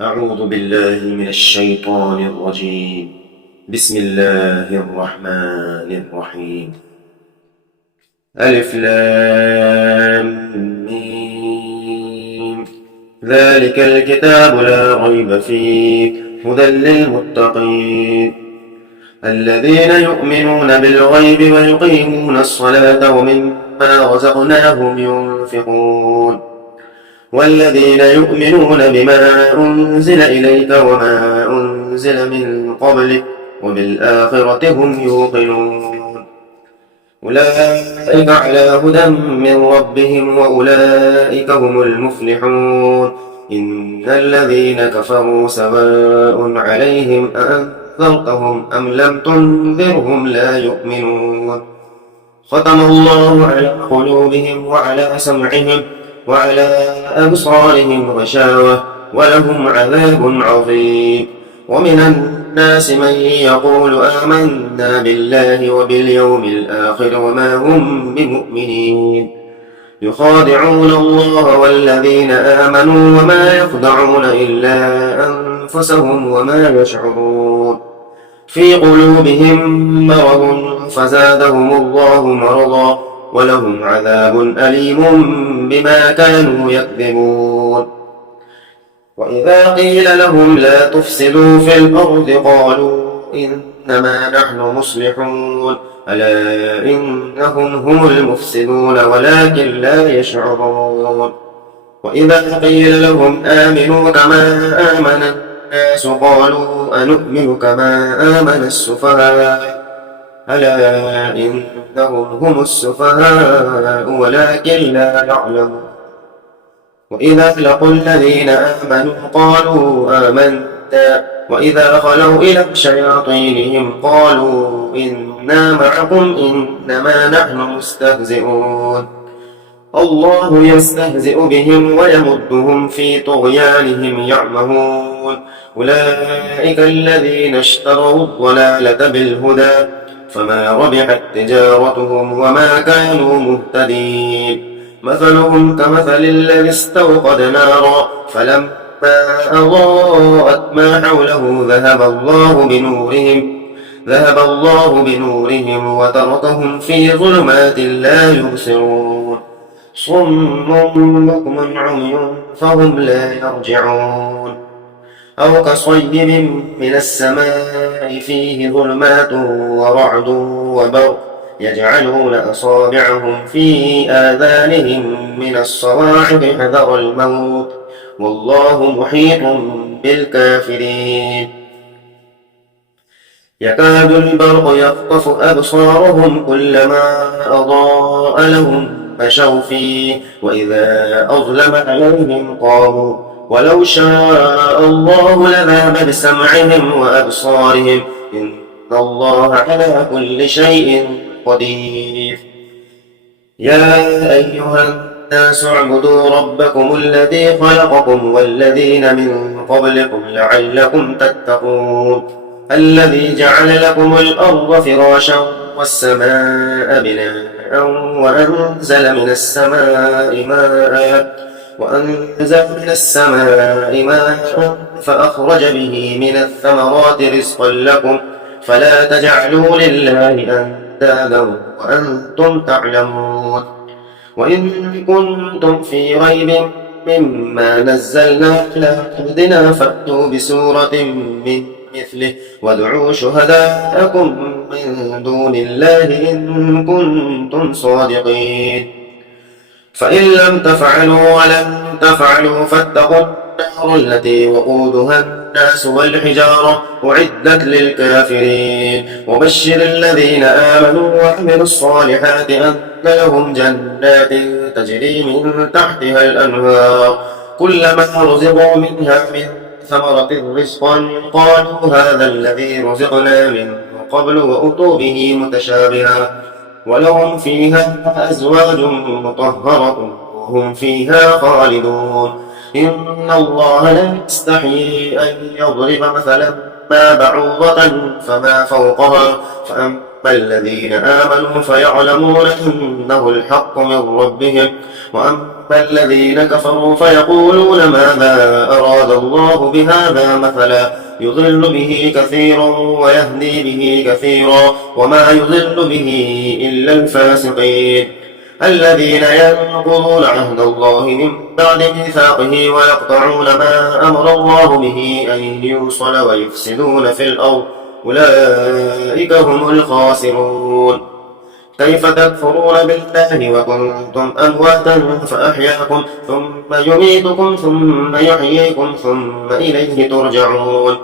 أعوذ بالله من الشيطان الرجيم. بسم الله الرحمن الرحيم. ألف لام ميم. ذلك الكتاب لا ريب فيه هدى للمتقين الذين يؤمنون بالغيب ويقيمون الصلاة ومما رزقناهم ينفقون والذين يؤمنون بما أنزل إليك وما أنزل من قبلك وبالآخرة هم يوقنون أولئك على هدى من ربهم وأولئك هم المفلحون. إن الذين كفروا سواء عليهم أأنذرتهم أم لم تنذرهم لا يؤمنون. ختم الله على قلوبهم وعلى سمعهم وعلى أبصارهم غشاوة ولهم عذاب عظيم. ومن الناس من يقول آمنا بالله وباليوم الآخر وما هم بمؤمنين يخادعون الله والذين آمنوا وما يخدعون إلا أنفسهم وما يشعرون. في قلوبهم مرض فزادهم الله مرضا ولهم عذاب أليم بما كانوا يكذبون. وإذا قيل لهم لا تفسدوا في الأرض قالوا إنما نحن مصلحون ألا إنهم هم المفسدون ولكن لا يشعرون. وإذا قيل لهم آمنوا كما آمن الناس قالوا أنؤمن كما آمن السفهاء ألا إنهم هم السفهاء ولكن لا يعلمون. وإذا لقوا الذين آمنوا قالوا آمنا وإذا خلوا إلى شياطينهم قالوا إنا معكم إنما نحن مستهزئون. الله يستهزئ بهم ويمدهم في طغيانهم يعمهون. أولئك الذين اشتروا الضلالة بالهدى فما ربحت تجارتهم وما كانوا مهتدين. مثلهم كمثل الذي استوقد نارا فلما أضاءت ما حوله ذهب الله بنورهم وتركهم في ظلمات لا يبصرون. صم بكم عمي فهم لا يرجعون. أو كصيب من السماء فيه ظلمات ورعد وبرق يجعلون أصابعهم في آذانهم من الصواعق حذر الموت والله محيط بالكافرين. يكاد البرق يخطف أبصارهم كلما أضاء لهم مشوا فيه وإذا أظلم عليهم قاموا ولو شاء الله لذهب بسمعهم وأبصارهم إن الله على كل شيء قدير. يا أيها الناس اعبدوا ربكم الذي خلقكم والذين من قبلكم لعلكم تتقون. الذي جعل لكم الأرض فراشا والسماء بناء وأنزل من السماء ماء فأخرج به من الثمرات رزقا لكم فلا تجعلوا لله أندادا وأنتم تعلمون. وإن كنتم في ريب مما نزلنا على عبدنا فأتوا بسورة من مثله وادعوا شهداءكم من دون الله إن كنتم صادقين. فإن لم تفعلوا ولن تفعلوا فاتقوا النار التي وقودها الناس والحجارة أعدت للكافرين. وبشر الذين آمنوا وعملوا الصالحات أن لهم جنات تجري من تحتها الأنهار كلما رزقوا منها من ثمرة رزقا قالوا هذا الذي رزقنا من قبل وأتوا به متشابها ولهم فيها أزواج مطهرة وهم فيها خالدون. إن الله لا يستحيي أن يضرب مثلا ما بعوضة فما فوقها فأما الذين آمنوا فيعلمون أنه الحق من ربهم وأما أما الذين كفروا فيقولون ماذا أراد الله بهذا مثلا يضل به كثيرا ويهدي به كثيرا وما يضل به إلا الفاسقين الذين ينقضون عهد الله من بعد ميثاقه ويقطعون ما أمر الله به أن يوصل ويفسدون في الأرض أولئك هم الخاسرون كيف تكفرون بالله وكنتم أمواتا فأحياكم ثم يميتكم ثم يحييكم ثم إليه ترجعون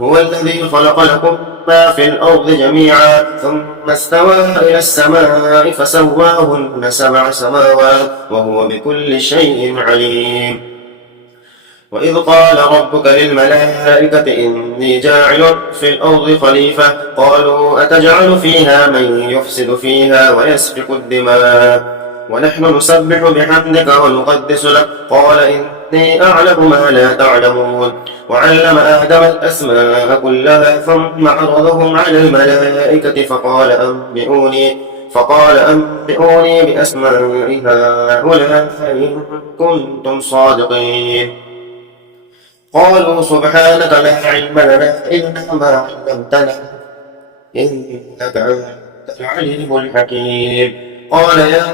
هو الذي خلق لكم ما في الأرض جميعا ثم استوى إلى السماء فسواهن 7 سماوات وهو بكل شيء عليم وإذ قال ربك للملائكة إني جاعل في الأرض خليفة قالوا أتجعل فيها من يفسد فيها ويسفك الدماء ونحن نسبح بحمدك ونقدس لك قال إني أعلم ما لا تعلمون وعلم آدم الأسماء كلها ثم عرضهم على الملائكة فقال أنبئوني بأسماء هؤلاء إن كنتم صادقين قالوا سبحانك لا علم لنا إلا ما علمتنا إنك أنت العليم الحكيم قال يا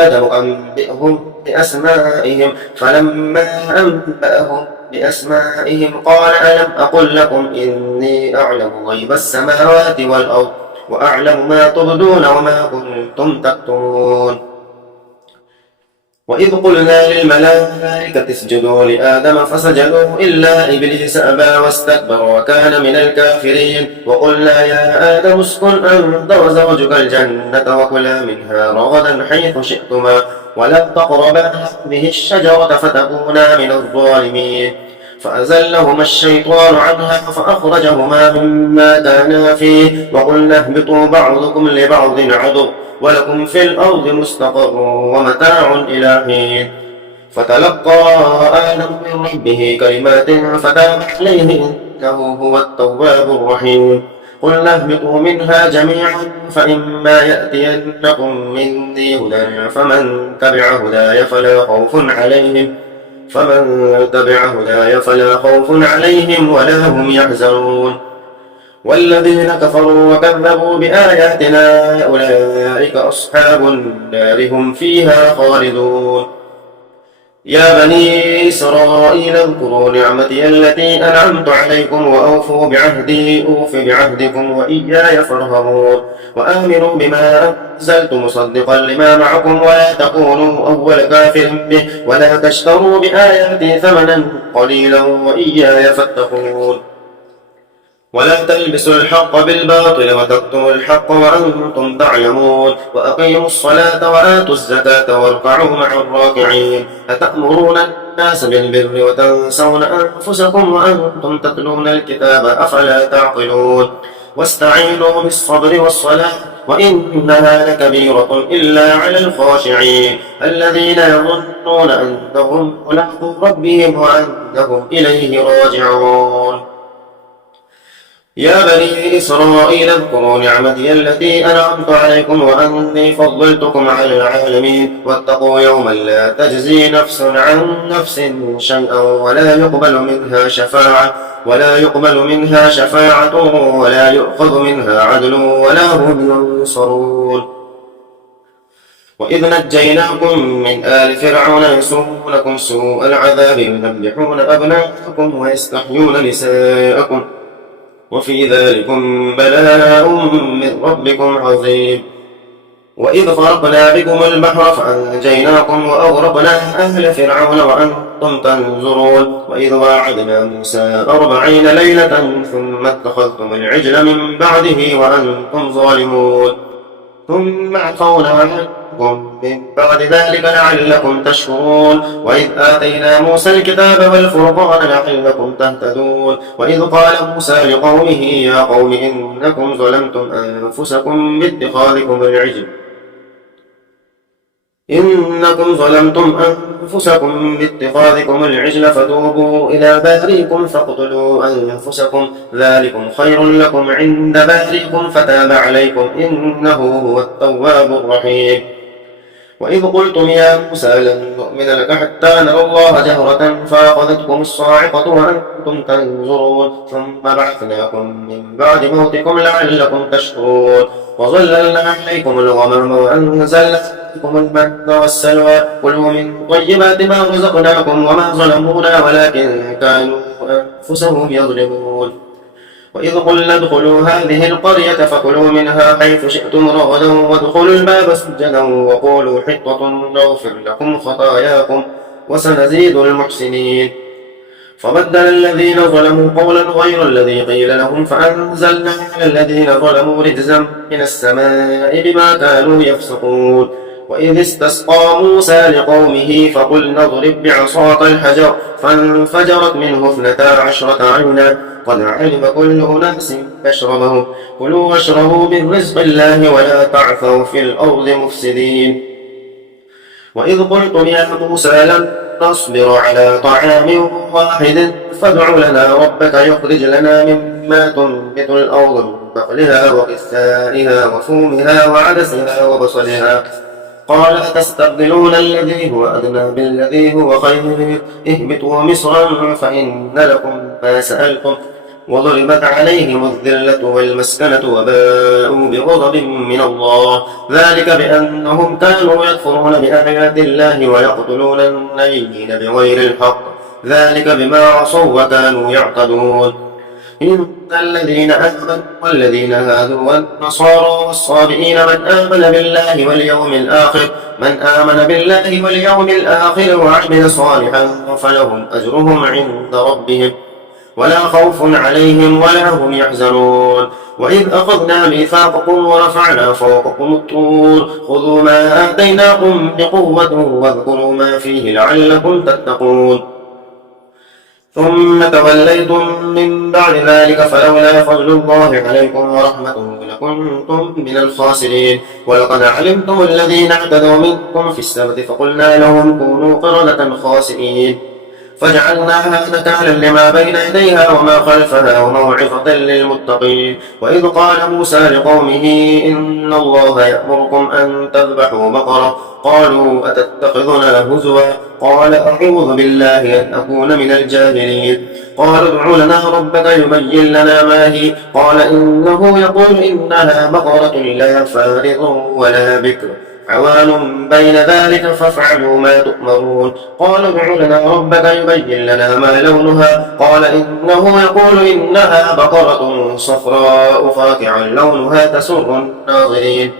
آدم أنبئهم بأسمائهم فلما أنبأهم بأسمائهم قال ألم أقل لكم إني أعلم غيب السماوات والأرض وأعلم ما تبدون وما كنتم تكتمون وإذ قلنا للملائكة اسجدوا لآدم فسجدوا إلا إبليس أبى واستكبر وكان من الكافرين وقلنا يا آدم اسكن أنت وزوجك الجنة وكلا منها رغدا حيث شئتما ولا تقربا هذه الشجرة فتكونا من الظالمين فأزلهما الشيطان عنها فأخرجهما مما كانا فيه وقلنا اهبطوا بعضكم لبعض عدو ولكم في الأرض مستقر ومتاع إلى حين فتلقى آدم من ربه كلمات فتاب عليه إنه هو التواب الرحيم قلنا اهبطوا منها جميعا فإما يأتينكم مني هدى فمن تبع هداي فلا خوف عليهم ولا هم يحزنون والذين كفروا وكذبوا بآياتنا أولئك أصحاب النار هم فيها خالدون يا بني إسرائيل اذكروا نعمتي التي أنعمت عليكم وأوفوا بعهدي أوف بعهدكم وإياي فارهبون وآمنوا بما أنزلت مصدقا لما معكم ولا تكونوا أول كافر به ولا تشتروا بآياتي ثمنا قليلا وإياي فاتقون ولا تلبسوا الحق بالباطل وتكتموا الحق وأنتم تعلمون وأقيموا الصلاة وآتوا الزكاة واركعوا مع الراكعين أتأمرون الناس بالبر وتنسون أنفسكم وأنتم تتلون الكتاب أفلا تعقلون واستعينوا بالصبر والصلاة وإنها لكبيرة إلا على الخاشعين الذين يظنون أنهم ملاقو ربهم وأنهم إليه راجعون يا بني إسرائيل اذكروا نعمتي التي أنعمت عليكم وأني فضلتكم على العالمين واتقوا يوما لا تجزي نفس عن نفس شيئا ولا يقبل منها شفاعة ولا يؤخذ منها عدل ولا هم ينصرون وإذ نجيناكم من آل فرعون يسومونكم سوء العذاب يذبحون أبناءكم ويستحيون نساءكم وفي ذلكم بلاء من ربكم عظيم وإذ فرقنا بكم البحر فأنجيناكم وأغرقنا أهل فرعون وأنتم تنظرون وإذ واعدنا موسى 40 ليلة ثم اتخذتم العجل من بعده وأنتم ظالمون ثم عفونا عنكم من بعد ذلك لعلكم تشكرون وإذ آتينا موسى الكتاب والفرقان لعلكم تهتدون وإذ قال موسى لقومه يا قوم إنكم ظلمتم أنفسكم باتخاذكم العجل فتوبوا إلى بارئكم فاقتلوا أنفسكم ذلكم خير لكم عند بارئكم فتاب عليكم إنه هو التواب الرحيم وإذ قلتم يا موسى لن نؤمن لك حتى نرى الله جهرة فأخذتكم الصاعقة وأنتم تنظرون ثم بعثناكم من بعد موتكم لعلكم تشكرون وظللنا عليكم الغمام وأنزلنا عليكم المن والسلوى كلوا من طيبات ما رزقناكم وما ظلمونا ولكن كانوا أنفسهم يظلمون وإذ قلنا ادخلوا هذه القرية فكلوا منها حيث شئتم رغدا وادخلوا الباب سجدا وقولوا حطة نغفر لكم خطاياكم وسنزيد المحسنين فبدل الذين ظلموا قولا غير الذي قيل لهم فأنزلنا على الذين ظلموا رجزا من السماء بما كانوا يفسقون وإذ استسقى موسى لقومه فقلنا اضرب بعصاك الحجر فانفجرت منه 12 عينا قد علم كل أناس مشربهم كلوا واشربوا من رزق الله ولا تعثوا في الأرض مفسدين وإذ قلتم يا موسى لن نصبر على طعام واحد فادع لنا ربك يخرج لنا مما تنبت الأرض من بقلها وقثائها وفومها وعدسها وبصلها قال أتستبدلون الذي هو أدنى بالذي هو خير اهبطوا مصرا فإن لكم ما سألتم وضربت عليهم الذلة والمسكنة وباءوا بغضب من الله ذلك بأنهم كانوا يكفرون بآيات الله ويقتلون النبيين بغير الحق ذلك بما عصوا وكانوا يعتدون إن الذين آمنوا والذين هادوا والنصارى والصابئين من آمن بالله واليوم الآخر وعمل صالحا فلهم أجرهم عند ربهم ولا خوف عليهم ولا هم يحزنون وإذ أخذنا ميثاقكم ورفعنا فوقكم الطور خذوا ما آتيناكم بقوة واذكروا ما فيه لعلكم تتقون ثم توليتم من بعد ذلك فلولا فضل الله عليكم ورحمته لكنتم من الخاسرين ولقد علمتم الذين اعتدوا منكم في السبت فقلنا لهم كونوا قردة خاسئين فجعلناها نكالا لما بين يديها وما خلفها وموعظة للمتقين وإذ قال موسى لقومه إن الله يأمركم أن تذبحوا بقرة قالوا أتتخذنا هزوا قال أعوذ بالله أن أكون من الجاهلين قالوا ادع لنا ربك يبين لنا ما هي قال إنه يقول إنها بقرة لا فارض ولا بكر عوان بين ذلك فافعلوا ما تؤمرون قالوا ادع لنا ربك يبين لنا ما لونها قال إنه يقول إنها بقرة صفراء فاقع لونها تسر الناظرين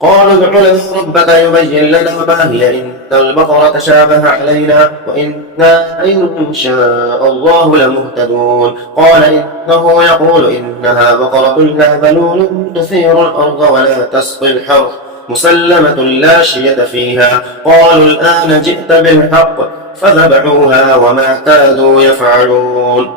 قالوا ادع لنا ربك يبين لنا ما هي إن البقرة تشابه علينا وإنا إن شاء الله لمهتدون قال إنه يقول إنها بقرة لا ذلول تثير الأرض ولا تسقي الحرث مسلمة لا شية فيها قالوا الآن جئت بالحق فذبحوها وما كادوا يفعلون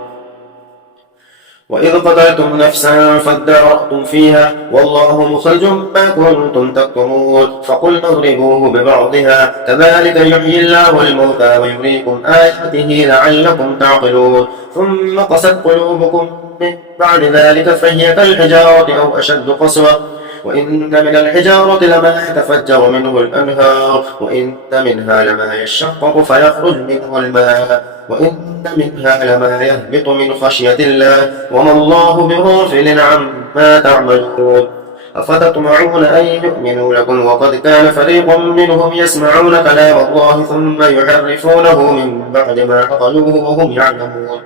وإذ قتلتم نفسا فادارأتم فيها والله مخرج ما كنتم تكتمون فقلنا اضربوه ببعضها كذلك يحيي الله الموتى ويريكم آياته لعلكم تعقلون ثم قست قلوبكم من بعد ذلك فهي كالحجارة أو أشد قسوة وإن من الحجارة لما يتفجر منه الأنهار وإن منها لما يشقق فيخرج منه الماء وإن منها لما يهبط من خشية الله وما الله بغافل عما تعملون أفتطمعون أن يؤمنوا لكم وقد كان فريق منهم يسمعون كلام الله ثم يحرفونه من بعد ما عقلوه وهم يعلمون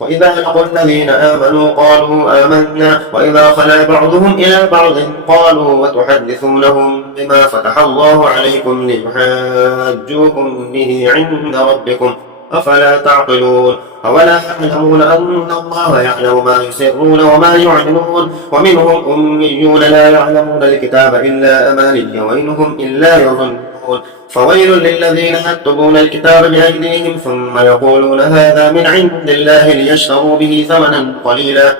وإذا لقوا الذين آمنوا قالوا آمنا وإذا خلا بعضهم إلى بعض قالوا وتحدثونهم بما فتح الله عليكم ليحاجوكم به عند ربكم أفلا تعقلون أولا يعلمون أن الله يعلم ما يسرون وما يعلنون ومنهم أميون لا يعلمون الكتاب إلا أماني وإنهم إلا يظنون فويل للذين يكتبون الكتاب بأيديهم ثم يقولون هذا من عند الله ليشتروا به ثمنا قليلا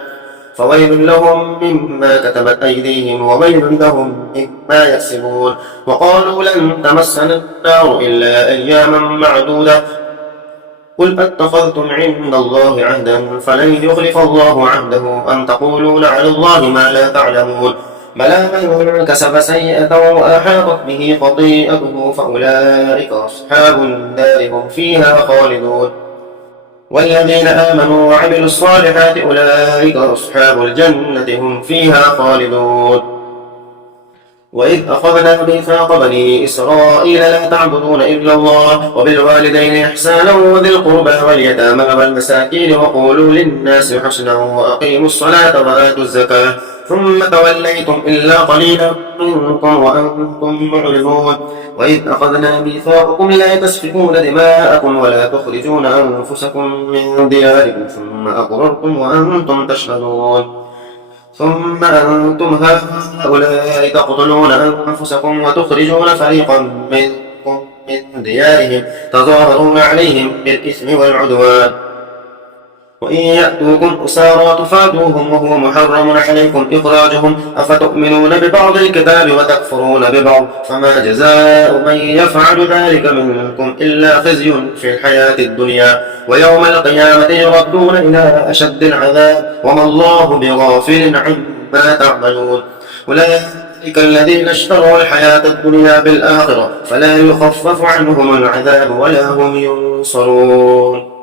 فويل لهم مما كتبت أيديهم وويل لهم مما يكسبون وقالوا لن تمسنا النار إلا أياما معدودة قل اتخذتم عند الله عهدا فلن يخلف الله عهده أم تقولون على الله ما لا تعلمون بلى من كسب سيئة وأحاطت به خطيئته فأولئك أصحاب النار هم فيها خالدون والذين آمنوا وعملوا الصالحات أولئك أصحاب الجنة هم فيها خالدون وإذ أخذنا ميثاق بني إسرائيل لا تعبدون إلا الله وبالوالدين إحسانا وذي القربى واليتامى والمساكين وقولوا للناس حسنا وأقيموا الصلاة وآتوا الزكاة ثم توليتم إلا قليلا منكم وأنتم معرضون وإذ أخذنا ميثاقكم لا تسفكون دماءكم ولا تخرجون أنفسكم من دياركم ثم أقررتم وأنتم تشهدون ثم أنتم هؤلاء تقتلون أنفسكم وتخرجون فريقا منكم من ديارهم تظاهرون عليهم بالإثم والعدوان وإن يأتوكم أسارى تفادوهم وهو محرم عليكم إخراجهم أفتؤمنون ببعض الكتاب وتكفرون ببعض فما جزاء من يفعل ذلك منكم إلا خزي في الحياة الدنيا ويوم القيامة يردون إلى أشد العذاب وما الله بغافل عما تعملون أولئك الذين اشتروا الحياة الدنيا بالآخرة فلا يخفف عنهم العذاب ولا هم ينصرون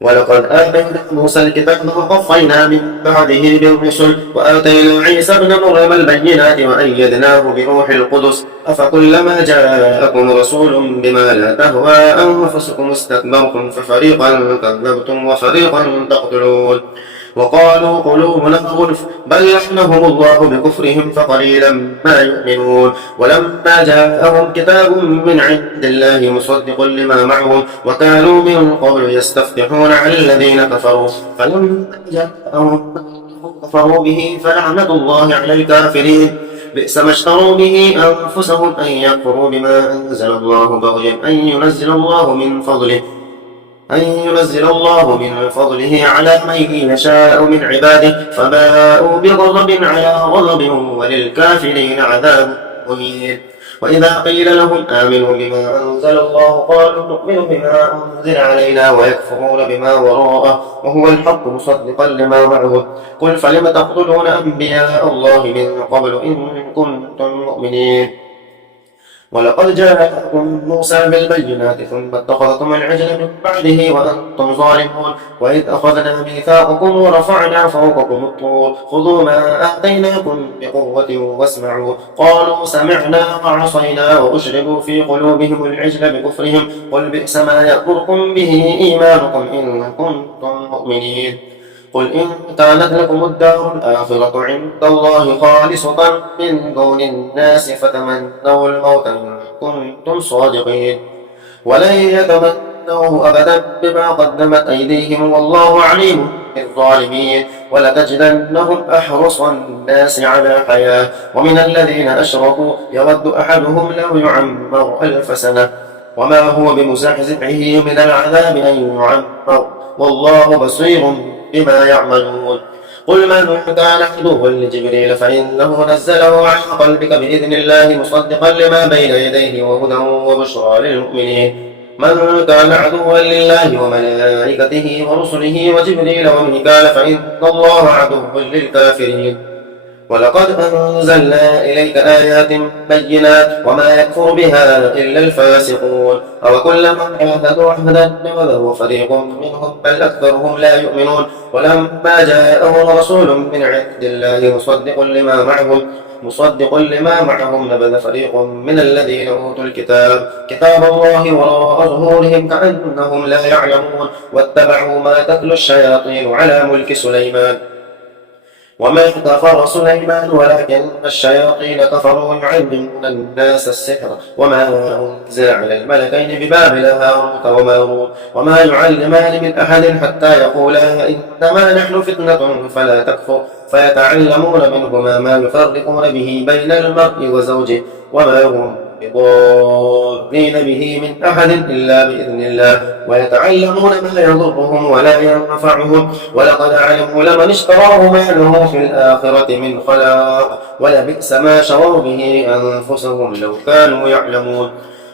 ولقد آتينا موسى الكتاب وقفينا من بعده بالرسل وآتينا عيسى ابن مريم البينات وأيدناه بروح القدس أفكلما جاءكم رسول بما لا تهوى أنفسكم استكبرتم ففريقا كذبتم وفريقا تقتلون وقالوا قلوبنا غلف بل لعنهم الله بكفرهم فقليلا ما يؤمنون ولما جاءهم كتاب من عند الله مصدق لما معهم وكانوا من قبل يستفتحون على الذين كفروا فلما جاءهم كفروا به فلعنة الله على الكافرين بئس ما اشتروا به أنفسهم أن يكفروا بما أنزل الله بغيا أن ينزل الله من فضله على من يشاء من عباده فباءوا بغضب على غضب وللكافرين عذاب مهين وإذا قيل لهم آمنوا بما أنزل الله قالوا نؤمن بما أنزل علينا ويكفرون بما وراءه وهو الحق مصدقا لما معه قل فلم تقتلون أنبياء الله من قبل إن كنتم مؤمنين ولقد جاءكم موسى بالبينات ثم اتخذتم العجل من بعده وأنتم ظالمون وإذ أخذنا ميثاقكم ورفعنا فوقكم الطور خذوا ما آتيناكم بقوة واسمعوا قالوا سمعنا وعصينا وأشربوا في قلوبهم العجل بكفرهم قل بئس ما يأمركم به إيمانكم إن كنتم مؤمنين قل إن كانت لكم الدار الآخرة عند الله خالصة من دون الناس فتمنوا الموت إن كنتم صادقين ولن يتمنوا أبدا بما قدمت أيديهم والله عليم بالظالمين ولتجدنهم أحرص الناس على حياة ومن الذين أشركوا يود أحدهم لو يعمر 1000 سنة وما هو بمزحزحه من العذاب أن يعمر والله بصير بما يعملون قل من كان عدوا لجبريل فإنه نزله على قلبك بإذن الله مصدقا لما بين يديه وهدى وبشرى للمؤمنين من كان عدوا لله وملائكته ورسله وجبريل وميكال فإن الله عدو للكافرين ولقد أنزلنا إليك آيات بينات وما يكفر بها إلا الفاسقون أوكلما عاهدوا عهدا نبذه فريق منهم بل أكثرهم لا يؤمنون ولما جاءهم رسول من عند الله مصدق لما معهم نبذ فريق من الذين أوتوا كتاب الله وراء ظهورهم كأنهم لا يعلمون واتبعوا ما تتلو الشياطين على ملك سليمان وما كفر سليمان ولكن الشياطين كفروا يعلمون الناس السحر وما أنزل على الملكين ببابل هاروت وماروت وما يعلمان من أحد حتى يقولا إنما نحن فتنة فلا تكفر فيتعلمون منهما ما يفرقون به بين المرء وزوجه وما هم بضارين به من أحد إلا بإذن الله ويتعلمون ما يضرهم ولا ينفعهم ولقد علموا لمن اشتراه ما له في الآخرة من خلاق ولبئس ما شروا به أنفسهم لو كانوا يعلمون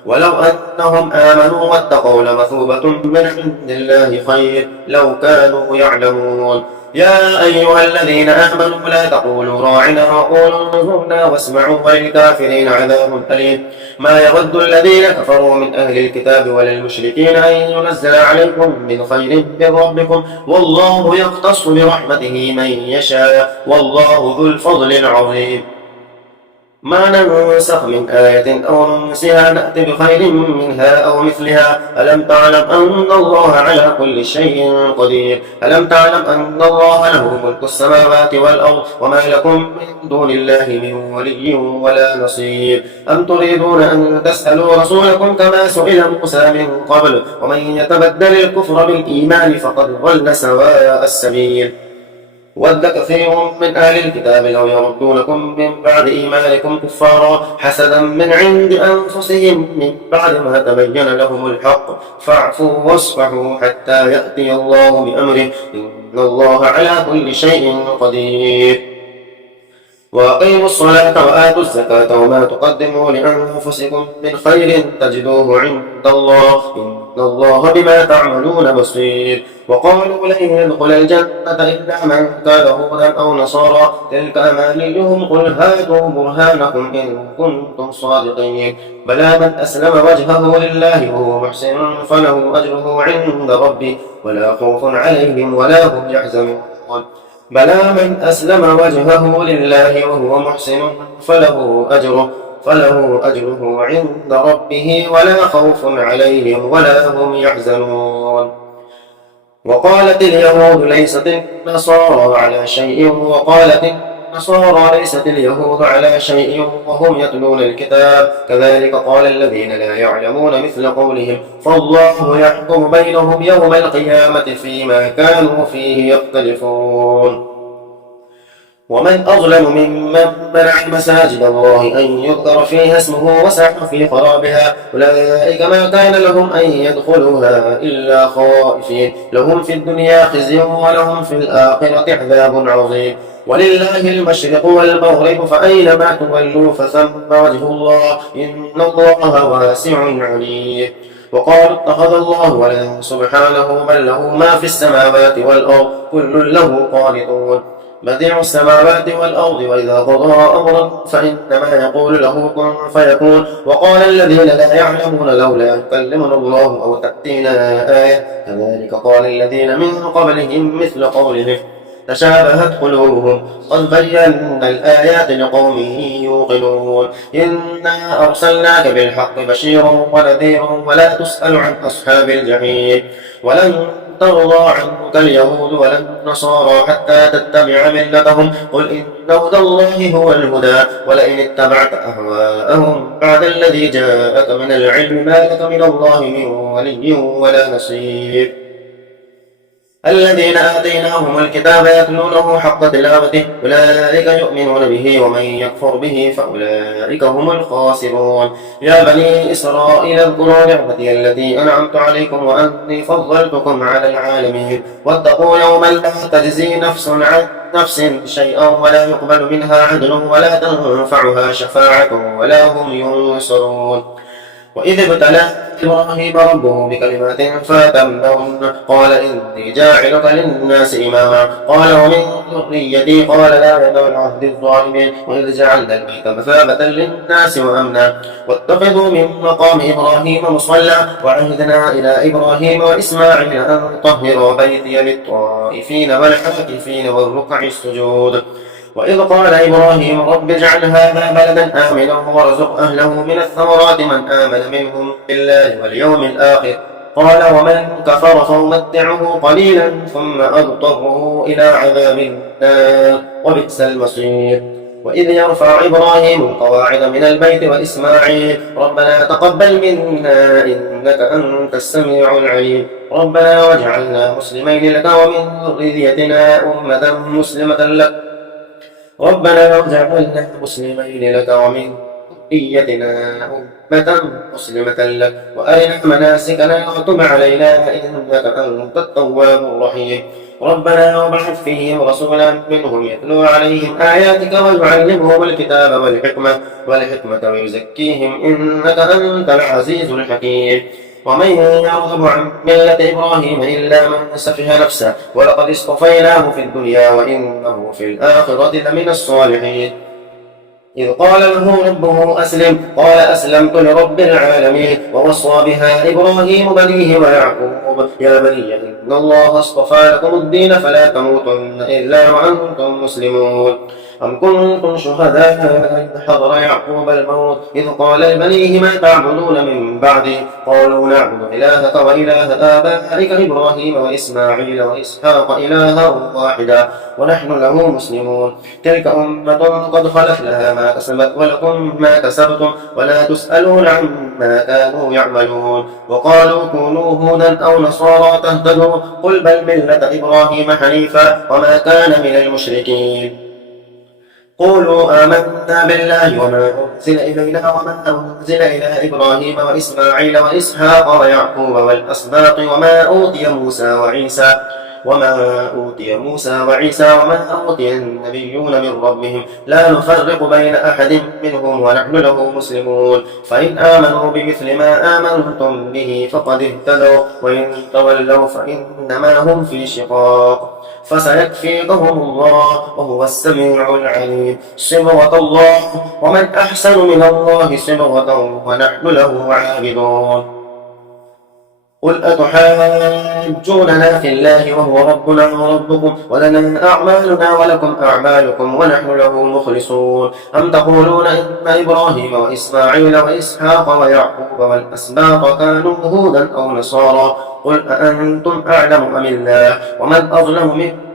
ولو أنهم آمنوا واتقوا لمثوبة من عند الله خير لو كانوا يعلمون يا أيها الذين آمنوا لا تقولوا راعنا وقولوا انظرنا واسمعوا وللكافرين عذاب أليم. ما يود الذين كفروا من أهل الكتاب وللمشركين أن ينزل عليكم من خير من ربكم والله يختص برحمته من يشاء والله ذو الفضل العظيم. ما ننسخ من آية أو ننسها نأت بخير منها أو مثلها. ألم تعلم أن الله على كل شيء قدير. ألم تعلم أن الله له ملك السماوات والأرض وما لكم من دون الله من ولي ولا نصير. أم تريدون أن تسألوا رسولكم كما سئل موسى من قبل ومن يتبدل الكفر بالإيمان فقد ضل سواء السبيل. ود كثير من أهل الكتاب لو يردونكم من بعد إيمانكم كفارا حسدا من عند أنفسهم من بعد ما تبين لهم الحق فاعفوا واصفحوا حتى يأتي الله بأمره إن الله على كل شيء قدير. وأقيموا الصلاة وآتوا الزكاة وما تقدموا لأنفسكم من خير تجدوه عند الله إن الله بما تعملون بصير. وقالوا لن يدخل الجنة إلا من كان هودا أو نصارى تلك أمانيهم قل هاتوا برهانكم إن كنتم صادقين. بلى من أسلم وجهه لله وهو محسن فله أجره عند ربه ولا خوف عليهم ولا هم يحزنون. بلى من أسلم وجهه لله وهو محسن فله أجره عند ربه ولا خوف عليهم ولا هم يحزنون. وقالت اليهود ليست النصارى على شيء وقالت النصارى ليست اليهود على شيء وهم يتلون الكتاب كذلك قال الذين لا يعلمون مثل قولهم فالله يحكم بينهم يوم القيامة فيما كانوا فيه يختلفون. ومن أظلم ممن منع مساجد الله أن يذكر فيها اسمه وسعى في خرابها أولئك ما كان لهم أن يدخلوها إلا خائفين لهم في الدنيا خزي ولهم في الآخرة عذاب عظيم. ولله المشرق والمغرب فأينما تولوا فثم وجه الله إن الله واسع عليم. وقالوا اتخذ الله ولدا سبحانه بل له ما في السماوات والأرض كل له قانتون. بديع السماوات والأرض وإذا قضى أمرا فإنما يقول له كن فيكون. وقال الذين لا يعلمون لولا يكلمنا الله أو تأتينا آية كذلك قال الذين من قبلهم مثل قولهم تشابهت قلوبهم قد بينا الآيات لقوم يوقنون. إنا أرسلناك بالحق بشيرا ونذيرا ولا تسأل عن أصحاب الجحيم. ولن ترضى عنك اليهود ولا النصارى حتى تتبع ملتهم قل إن هدى الله هو الهدى ولئن اتبعت أهواءهم بعد الذي جاءك من العلم ما لك من الله من ولي ولا نصير. الذين آتيناهم الكتاب يتلونه حق تلاوته أولئك يؤمنون به ومن يكفر به فأولئك هم الخاسرون. يا بني إسرائيل اذكروا نعمتي التي أنعمت عليكم وأني فضلتكم على العالمين. واتقوا يوما لا تجزي نفس عن نفس شيئا ولا يقبل منها عدل ولا تنفعها شفاعة ولا هم ينصرون. وإذ ابتلى إبراهيم ربه بكلمات فأتمهن قال إني جاعلك للناس إماما قال ومن ذريتي قال لا ينال عهد الظالمين. وإذ جعلنا البيت مثابة للناس وأمنا واتخذوا من مقام إبراهيم مصلى وعهدنا إلى إبراهيم وإسماعيل أن طهروا بيتي للطائفين والعاكفين والركع السجود. وإذ قال إبراهيم رب اجعل هذا بلدا آمنا وارزق أهله من الثمرات من آمن منهم بالله واليوم الآخر قال ومن كفر فأمتعه قليلا ثم أضطره إلى عذاب النار وبئس المصير. وإذ يرفع إبراهيم القواعد من البيت وإسماعيل ربنا تقبل منا إنك أنت السميع العليم ربنا واجعلنا مسلمين لك ومن ذريتنا أمة مسلمة لك ربنا واجعلنا مسلمين لك ومن ذريتنا أمة مسلمة لك وأرنا مناسكنا وتب علينا إنك أنت التواب الرحيم. ربنا وابعث فيهم رسولا منهم يتلو عليهم آياتك ويعلمهم الكتاب والحكمة ويزكيهم إنك أنت العزيز الحكيم. ومن يرغب عن ملة إبراهيم إلا من سفه نفسه ولقد اصطفيناه في الدنيا وإنه في الآخرة لمن الصالحين. إذ قال له ربه أسلم قال أسلمت لرب العالمين. ووصى بها إبراهيم بنيه ويعقوب يا بني إن الله اصطفى لكم الدين فلا تموتن إلا وأنتم مسلمون. أم كنتم شهداء إذ حضر يعقوب الموت إذ قال لبنيه ما تعبدون من بعدي قالوا نعبد إلهك وإله آبائك إبراهيم وإسماعيل وإسحاق إلها واحدا ونحن له مسلمون. تلك أمة قد خلت لها ما كسبت ولكم ما كسبتم ولا تسألون عما كانوا يعملون. وقالوا كونوا هودا أو نصارى تهتدوا قل بل ملة إبراهيم حنيفا وما كان من المشركين. قولوا آمنا بالله وما أنزل إلينا وما أنزل إلى إبراهيم وإسماعيل وإسحاق ويعقوب والأسباط وما أوتي موسى وعيسى وما أوتي النبيون من ربهم لا نفرق بين أحد منهم ونحن له مسلمون. فإن آمنوا بمثل ما آمنتم به فقد اهتدوا وإن تولوا فإنما هم في شقاق فسيكفيكهم الله وهو السميع العليم. صبغة الله ومن أحسن من الله صبغة ونحن له عابدون. قل أتحاجوننا في الله وهو ربنا وربكم ولنا أعمالنا ولكم أعمالكم ونحن له مخلصون. أم تقولون إن إبراهيم وإسماعيل وإسحاق ويعقوب والأسباط كانوا هودا أو نصارى قل أأنتم أعلم أم الله ومن أظلم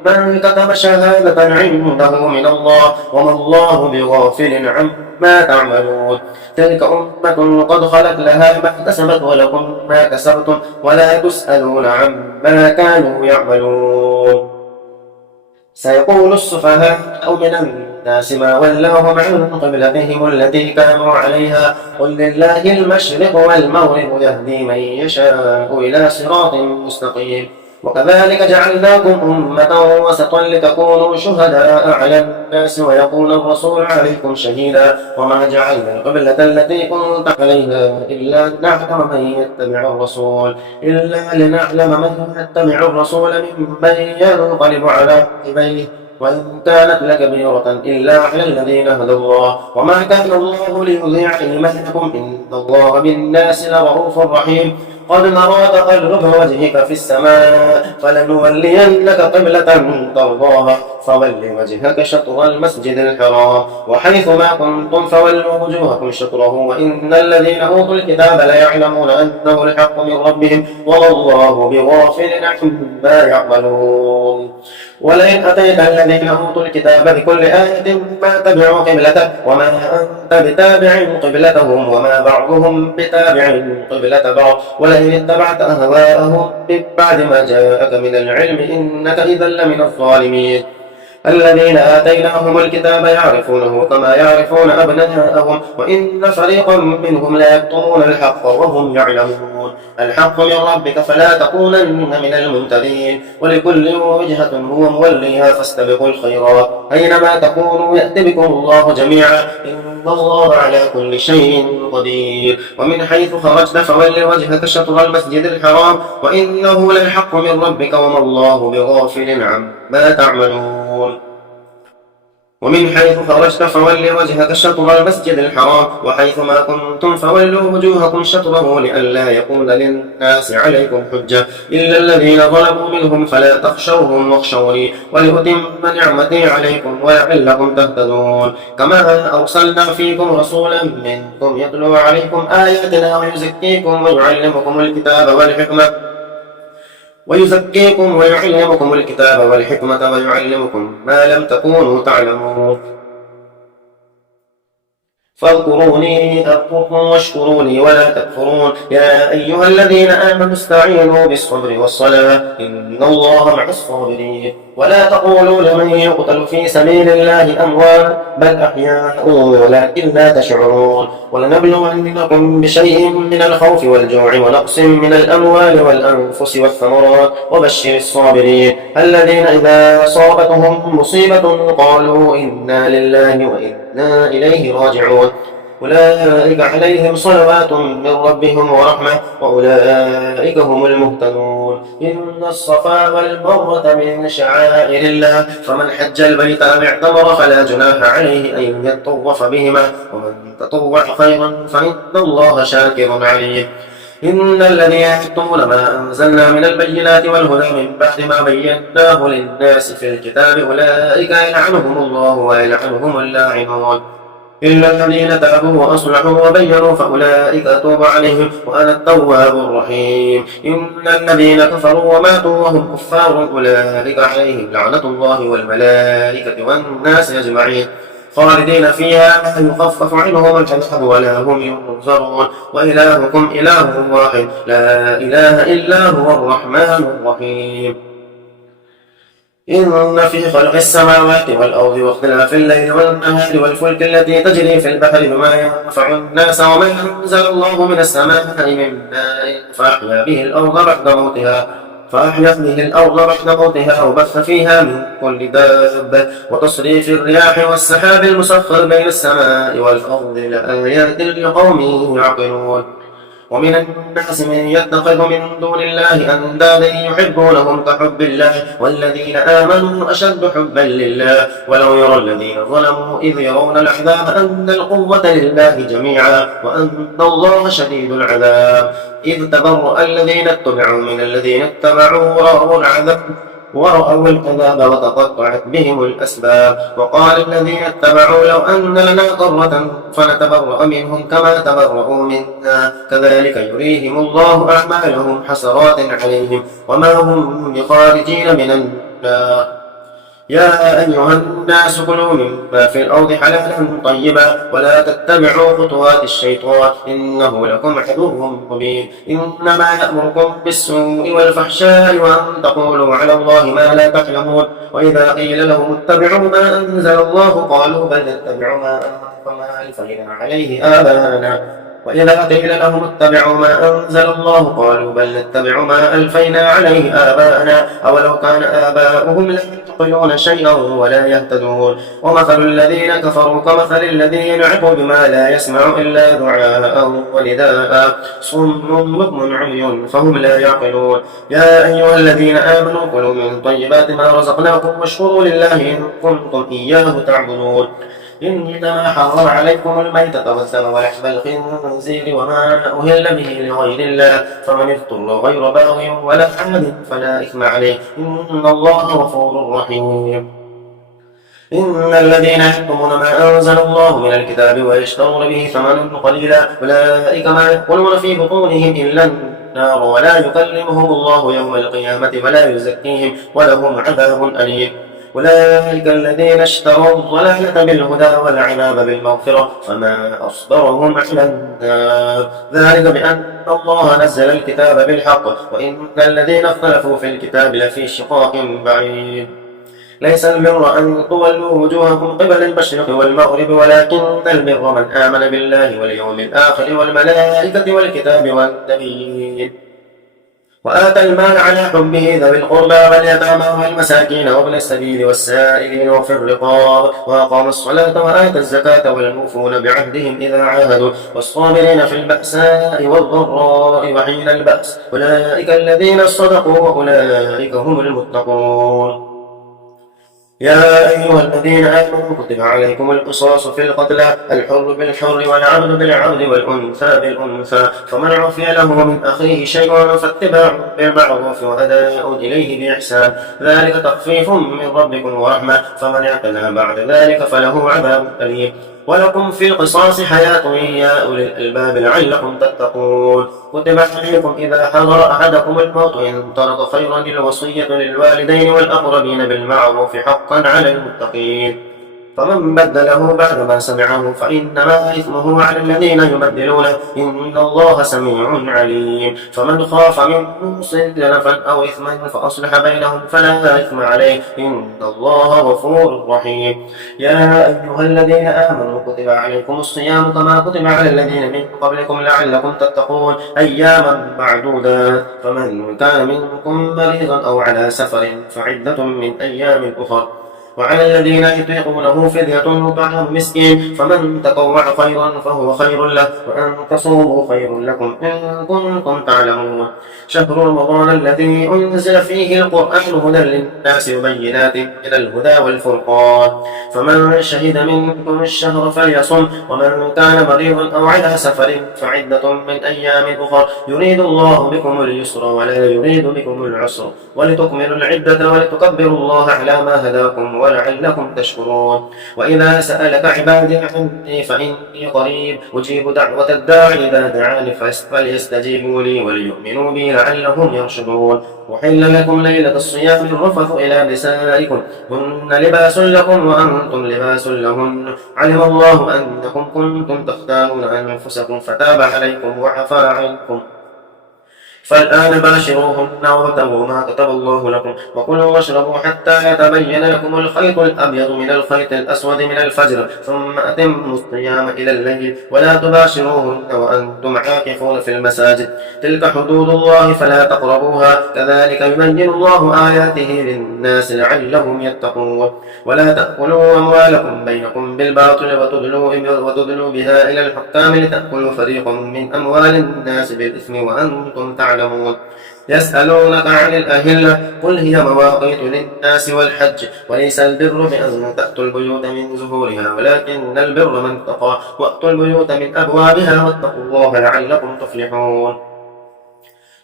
ممن كتم شهادة عنده من الله وما الله بغافل عما تعملون. تلك أمة قد خلت لها ما كسبت ولكم ما كسبتم ولا تسألون عما كانوا يعملون. سيقول السفهاء من الناس ما ولاهم عن قبلتهم التي كانوا عليها قل لله المشرق والمغرب يهدي من يشاء إلى صراط مستقيم. وكذلك جعلناكم أمة وسطا لتكونوا شهداء على الناس ويكون الرسول عليكم شهيدا وما جعلنا القبلة التي كنت عليها إلا لنعلم من يتبع الرسول ممن ينقلب على عقبيه وإن كانت لكبيرة إلا على الذين هدى الله وما كان الله ليضيع إيمانكم إن الله بالناس لرؤوف رحيم. قد نرى تقلب وجهك في السماء فلنولينك قبلة ترضاها فول وجهك شطر المسجد الحرام وحيث ما كنتم فولوا وجوهكم شطره وإن الذين أوتوا الكتاب ليعلمون أنه الحق من ربهم وما الله بغافل عما يعملون. ولئن أتيت الذين أوتوا الكتاب بكل آية ما تبعوا قبلتك وما أنت بتابع قبلتهم وما بعضهم بتابع قبلة بعض ولئن اتبعت أهواءهم من بعد ما جاءك من العلم إنك إذا لمن الظالمين. الذين آتيناهم الكتاب يعرفونه كما يعرفون أبناءهم وإن فريقا منهم لا يكتمون الحق وهم يعلمون. الحق من ربك فلا تكونن من الممتدين ولكل وجهة هو موليها فاستبقوا الخيرات أينما تكونوا يأت بكم الله جميعا إن الله على كل شيء قدير. ومن حيث خرجت فول وجهك شطر المسجد الحرام وإنه للحق من ربك وما الله بغافل عما تعملون. ومن حيث خرجت فول وجهك شطر المسجد الحرام وحيث ما كنتم فولوا وجوهكم شطره لئلا يكون للناس عليكم حجة إلا الذين ظلموا منهم فلا تخشوهم واخشوني ولأتم نعمتي عليكم ولعلكم تهتدون. كما أرسلنا فيكم رسولا منكم يتلو عليكم آياتنا ويزكيكم ويعلمكم الكتاب والحكمة ويعلمكم ما لم تكونوا تعلمون. فاذكروني أذكركم واشكروا لي ولا تكفرون. يا أيها الذين آمنوا استعينوا بالصبر والصلاة إن الله مع الصابرين. ولا تقولوا لمن يقتل في سبيل الله أموات بل أحياء ولكن لا تشعرون. ولنبلونكم بشيء من الخوف والجوع ونقص من الأموال والأنفس والثمرات وبشر الصابرين الذين إذا أصابتهم مصيبة قالوا إنا لله وإنا إليه راجعون. أولئك عليهم صلوات من ربهم ورحمة وأولئك هم المهتدون. إن الصفا والمروة من شعائر الله فمن حج البيت أو اعتمر فلا جناح عليه أن يطوف بهما ومن تطوع خيرا فإن الله شاكر عليم. إن الذين يكتمون ما أنزلنا من البينات والهدى من بعد ما بيناه للناس في الكتاب أولئك يلعنهم الله ويلعنهم اللاعنون إلا الذين تابوا وأصلحوا وبينوا فأولئك أتوب عليهم وأنا التواب الرحيم. إن الذين كفروا وماتوا وهم كفار أولئك عليهم لعنة الله والملائكة والناس أجمعين خالدين فيها لا يخفف عنهم العذاب ولا هم ينظرون وإلهكم إله واحد لا إله إلا هو الرحمن الرحيم. إن في خلق السماوات والأرض واختلاف الليل والنهار والفلك التي تجري في البحر بما ينفع الناس وما أنزل الله من السماء من ماء فأحيا به الأرض بعد موتها وبث فيها من كل دابة وتصريف الرياح والسحاب المسخر بين السماء والأرض لآيات لقوم يعقلون. ومن الناس من يتخذ من دون الله أندادا يحبونهم كحب الله والذين آمنوا أشد حبا لله ولو يرى الذين ظلموا إذ يرون العذاب أن القوة لله جميعا وأن الله شديد العذاب إذ تبرأ الذين اتبعوا من الذين اتبعوا ورأوا العذاب وتقطعت بهم الأسباب وقال الذين اتبعوا لو أن لنا قرة فنتبرأ منهم كما تبرأوا منا كذلك يريهم الله أعمالهم حسرات عليهم وما هم بخارجين من النار. يا أيها الناس كلوا مما في الأرض حلالا طيبا ولا تتبعوا خطوات الشيطان إنه لكم عدو مبين. إنما يأمركم بالسوء والفحشاء وأن تقولوا على الله ما لا تعلمون وإذا قيل لهم اتبعوا ما أنزل الله قالوا بل نتبع ما ألفينا عليه آباءنا وإذا قيل لهم اتبعوا ما أنزل الله قالوا بل نتبع ما ألفينا عليه آباءنا أولو كان آباؤهم لا يعقلون شيئا ولا يهتدون. ومثل الذين كفروا كمثل الذي ينعق بما لا يسمع إلا دعاء ونداء صم بكم عمي فهم لا يعقلون. يا أيها الذين آمنوا كلوا من طيبات ما رزقناكم واشكروا لله إن كنتم إياه تعبدون. إنما حرم عليكم الميتة والدم ولحم الخنزير وما أهل به لغير الله فمن اضطر غير باغ ولا عاد فلا إثم عليه إن الله غفور رحيم. إن الذين يكتمون ما أنزل الله من الكتاب ويشترون به ثمنا قليلا أولئك ما يأكلون في بطونهم إلا النار ولا يكلمهم الله يوم القيامة ولا يزكيهم ولهم عذاب أليم. أولئك الذين اشتروا الضلالة بالهدى والعذاب بالمغفرة فما أصبرهم على النار ذلك بأن الله نزل الكتاب بالحق وإن الذين اختلفوا في الكتاب لفي شقاق بعيد. ليس البر أن تولوا وجوهكم قبل المشرق والمغرب ولكن البر من آمن بالله واليوم الآخر والملائكة والكتاب والنبيين وآتى المال على حبه ذوي القربى واليتامى والمساكين وابن السبيل والسائلين وفي الرقاب وأقام الصلاة وآتى الزكاة والموفون بعهدهم إذا عاهدوا والصابرين في البأساء والضراء وحين البأس أولئك الذين صدقوا وأولئك هم المتقون. يا أيها الذين آمنوا كتب عليكم القصاص في القتلى الحر بالحر والعبد بالعبد والأنثى بالأنثى فمن عفي له من أخيه شيء فاتباع بالمعروف وأداء إليه بإحسان ذلك تخفيف من ربكم ورحمة فمن اعتدى بعد ذلك فله عذاب أليم. ولكم في القصاص حياة يا أولي الألباب لعلكم تتقون. كتب عليكم إذا حضر أحدكم الموت إن ترك خيرا الوصية للوالدين والأقربين بالمعروف حقا على المتقين فمن بدله بعدما سمعه فإنما إثمه على الذين يبدلونه إن الله سميع عليم. فمن خاف من موص جنفا أو إثما فأصلح بينهم فلا إثم عليه إن الله غفور رحيم. يا أيها الذين آمنوا كتب عليكم الصيام كما كتب على الذين من قبلكم لعلكم تتقون أياما معدودات فمن كان منكم مريضا أو على سفر فعدة من أيام أخر وعلى الذين يطيقونه فدية طعام مسكين، فمن تطوع خيرا فهو خير له، وأن تصوموا خير لكم إن كنتم تعلمون. شهر رمضان الذي أنزل فيه القرآن هدى للناس وبينات من الهدى والفرقان، فمن شهد منكم الشهر فليصم، ومن كان مريضا أو على سفر فعدة من أيام أخر، يريد الله بكم اليسر ولا يريد بكم العسر، ولتكملوا العدة ولتكبروا الله على ما هداكم ولعلكم تشكرون. وإذا سألك عبادي عني فإني قريب أجيب دعوة الداعي إذا دعاني فليستجيبوا لي وليؤمنوا بي لعلهم يرشدون. وحل لكم ليلة الصيام الرفث إلى نسائكم هن لباس لكم وأنتم لباس لهن، علم الله أنكم كنتم تختارون أنفسكم فتاب عليكم وعفى عنكم، فالآن باشروهن وابتغوا ما كتب الله لكم، وكلوا واشربوا حتى يتبين لكم الخيط الأبيض من الخيط الأسود من الفجر، ثم أتموا الصيام إلى الليل، ولا تباشروهن وأنتم عاكفون في المساجد، تلك حدود الله فلا تقربوها، كذلك يبين الله آياته للناس لعلهم يتقون. ولا تأكلوا أموالكم بينكم بالباطل وتدلوا بها إلى الحكام لتأكلوا فريقا من أموال الناس بالإثم وأنتم تعلمون. يسألونك عن الأهلة قل هي مواقيت للناس والحج، وليس البر بأن تأتوا البيوت من زهورها ولكن البر من اتقى، وأتوا البيوت من أبوابها واتقوا الله لعلكم تفلحون.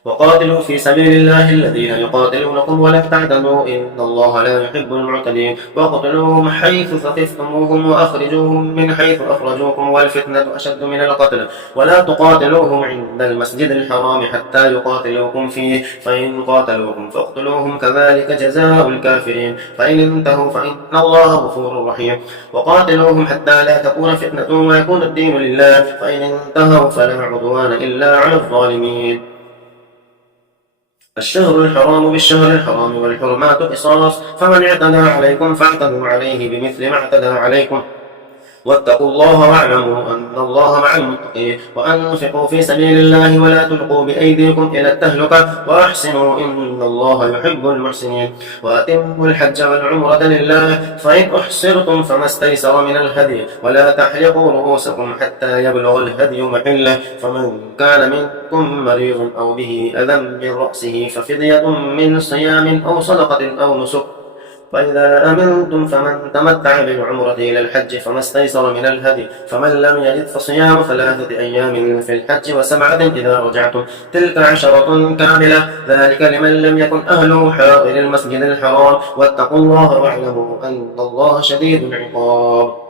وقاتلوا في سبيل الله الذين يقاتلونكم ولا تعتدوا إن الله لا يحب المعتدين، واقتلوهم حيث ثقفتموهم وأخرجوهم من حيث أخرجوكم والفتنة أشد من القتل، ولا تقاتلوهم عند المسجد الحرام حتى يقاتلوكم فيه، فإن قاتلوكم فاقتلوهم كذلك جزاء الكافرين، فإن انتهوا فإن الله غفور رحيم. وقاتلوهم حتى لا تكون فتنة ويكون الدين لله، فإن انتهوا فلا عدوان إلا على الظالمين. الشهر الحرام بالشهر الحرام والحرمات قصاص، فمن اعتدى عليكم فاعتدوا عليه بمثل ما اعتدى عليكم، واتقوا الله واعلموا أن الله مع المتقين. وأنفقوا في سبيل الله ولا تلقوا بأيديكم إلى التهلكة وأحسنوا إن الله يحب المحسنين. وأتموا الحج والعمرة لله، فإن أحصرتم فما استيسر من الهدي، ولا تحلقوا رؤوسكم حتى يبلغ الهدي محله، فمن كان منكم مريض أو به أذى من رأسه ففدية من صيام أو صدقة أو نسك، فإذا أمنتم فمن تمتع بالعمرة إلى الحج فما استيسر من الهدي، فمن لم يجد فصيام 3 أيام في الحج و7 إذا رجعتم، تلك 10 كاملة، ذلك لمن لم يكن أهله حاضر المسجد الحرام، واتقوا الله واعلموا أن الله شديد العقاب.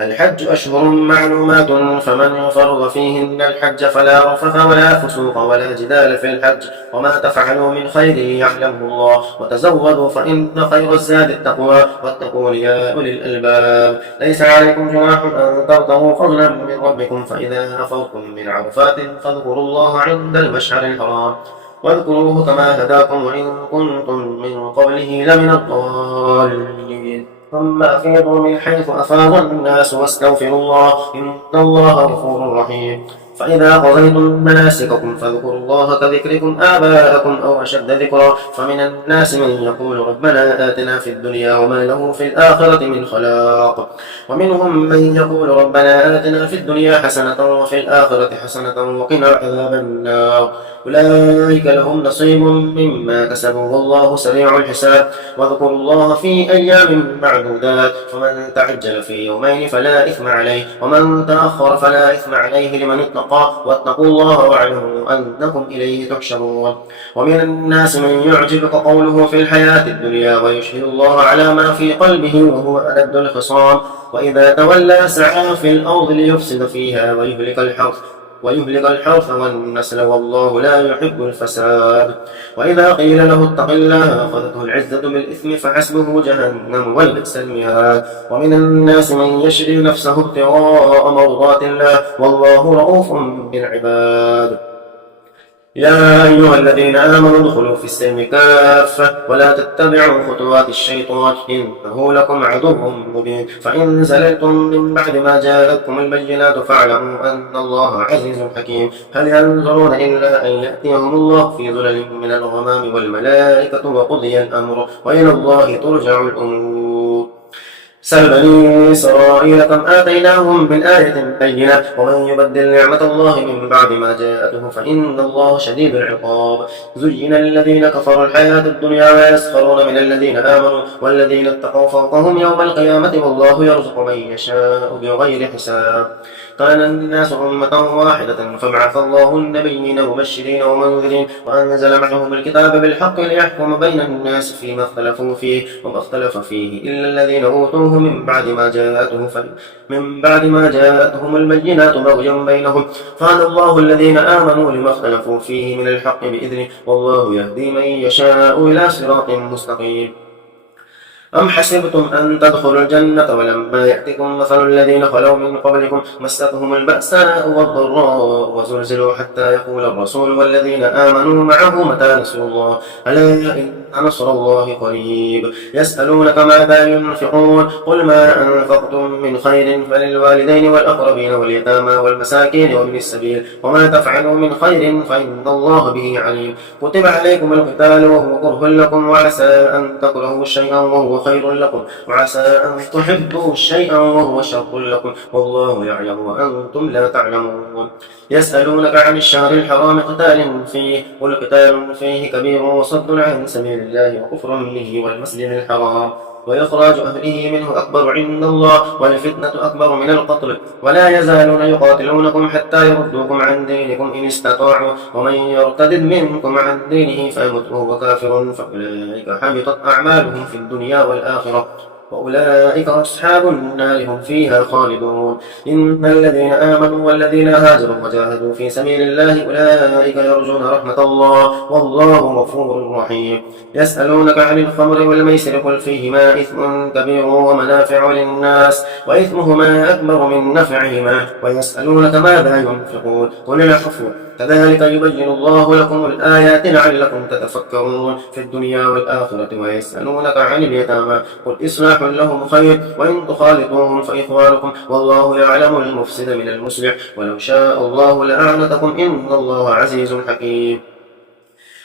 الحج أشهر معلومات، فمن فرض فيهن الحج فلا رفث ولا فسوق ولا جدال في الحج، وما تفعلوا من خير يعلمه الله، وتزودوا فإن خير الزاد التقوى، واتقون يا أولي الألباب. ليس عليكم جناح أن تبتغوا فضلا من ربكم، فإذا أفضتم من عرفات فاذكروا الله عند المشعر الحرام، واذكروه كما هداكم وإن كنتم من قبله لمن الضالين. ثم أفيضوا من حيث أفاض الناس واستغفروا الله إن الله غفور رحيم. فإذا قضيتم مناسككم فاذكروا الله كذكركم آباءكم أو أشد ذكرا، فمن الناس من يقول ربنا آتنا في الدنيا وما له في الآخرة من خلاق، ومنهم من يقول ربنا آتنا في الدنيا حسنة وفي الآخرة حسنة وقنا عذاب النار، أولئك لهم نصيب مما كسبوا والله سريع الحساب. واذكروا الله في أيام معدودات، فمن تعجل في يومين فلا إثم عليه، ومن تأخر فلا إثم عليه لمن اتقى، واتقوا الله واعلموا أنكم إليه تحشرون. ومن الناس من يعجبك قوله في الحياة الدنيا ويشهد الله على ما في قلبه وهو ألد الخصام، وإذا تولى سعى في الأرض ليفسد فيها ويهلك الحرث والنسل والله لا يحب الفساد. وإذا قيل له اتق الله أخذته العزة بالإثم فحسبه جهنم وبئس المهاد. ومن الناس من يشري نفسه ابتغاء مرضات الله والله رؤوف بالعباد. يا أيها الذين آمنوا ادخلوا في السلم كافة ولا تتبعوا خطوات الشيطان إنه لكم عدو مبين فإن زللتم من بعد ما جاءتكم البينات فاعلموا أن الله عزيز حكيم هل ينظرون إلا أن يأتيهم الله في ظلل من الغمام والملائكة وقضي الأمر وإلى الله ترجع الأمور سل بني إسرائيل كم آتيناهم من آية بينة ومن يبدل نعمة الله من بعد ما جاءته فإن الله شديد العقاب زين للذين كفروا الحياة الدنيا ويسخرون من الذين آمنوا والذين اتقوا فوقهم يوم القيامة والله يرزق من يشاء بغير حساب كان الناس أمة واحدة فبعث الله النبيين مبشرين ومنذرين وأنزل معهم الكتاب بالحق ليحكم بين الناس فيما اختلفوا فيه وما اختلف فيه إلا الذين أوتوه من بعد ما جاءتهم البينات بغيا بينهم فهدى الله الذين آمنوا لما اختلفوا فيه من الحق بإذنه والله يهدي من يشاء إلى صراط مستقيم أم حسبتم أن تدخلوا الجنة ولما يأتكم مثل الذين خلوا من قبلكم مستهم البأساء والضراء وزلزلوا حتى يقول الرسول والذين آمنوا معه متى نصر الله ألا إن نصر الله قريب يسألونك ماذا ينفقون قل ما أنفقتم من خير فللوالدين والأقربين واليتامى والمساكين وابن السبيل وما تفعلوا من خير فإن الله به عليم كتب عليكم القتال وهو كره لكم وعسى أن تكرهوا شيئا وهو خير لكم وعسى أن تحبوا شيئا وهو شر لكم والله يعلم وأنتم لا تعلمون يسألونك عن الشهر الحرام قتال فيه قل قتال فيه كبير وصد عن سبيل الله وكفر به والمسجد الحرام وإخراج أهله منه أكبر عند الله والفتنة أكبر من القتل ولا يزالون يقاتلونكم حتى يردوكم عن دينكم إن استطاعوا ومن يرتد منكم عن دينه فيمت وهو كافر فأولئك حبطت أعمالهم في الدنيا والآخرة وأولئك أصحاب النار هم فيها خالدون إن الذين آمنوا والذين هاجروا وجاهدوا في سبيل الله أولئك يرجون رحمة الله والله غفور رحيم يسألونك عن الخمر والميسر قل فيهما إثم كبير ومنافع للناس وإثمهما أكبر من نفعهما ويسألونك ماذا ينفقون قل العفو كذلك يبين الله لكم الآيات لعلكم تتفكرون في الدنيا والآخرة ويسألونك عن اليتامى قل إصلاح لهم خير وإن تخالطوهم فإخوانكم والله يعلم المفسد من المصلح ولو شاء الله لأعنتكم إن الله عزيز حكيم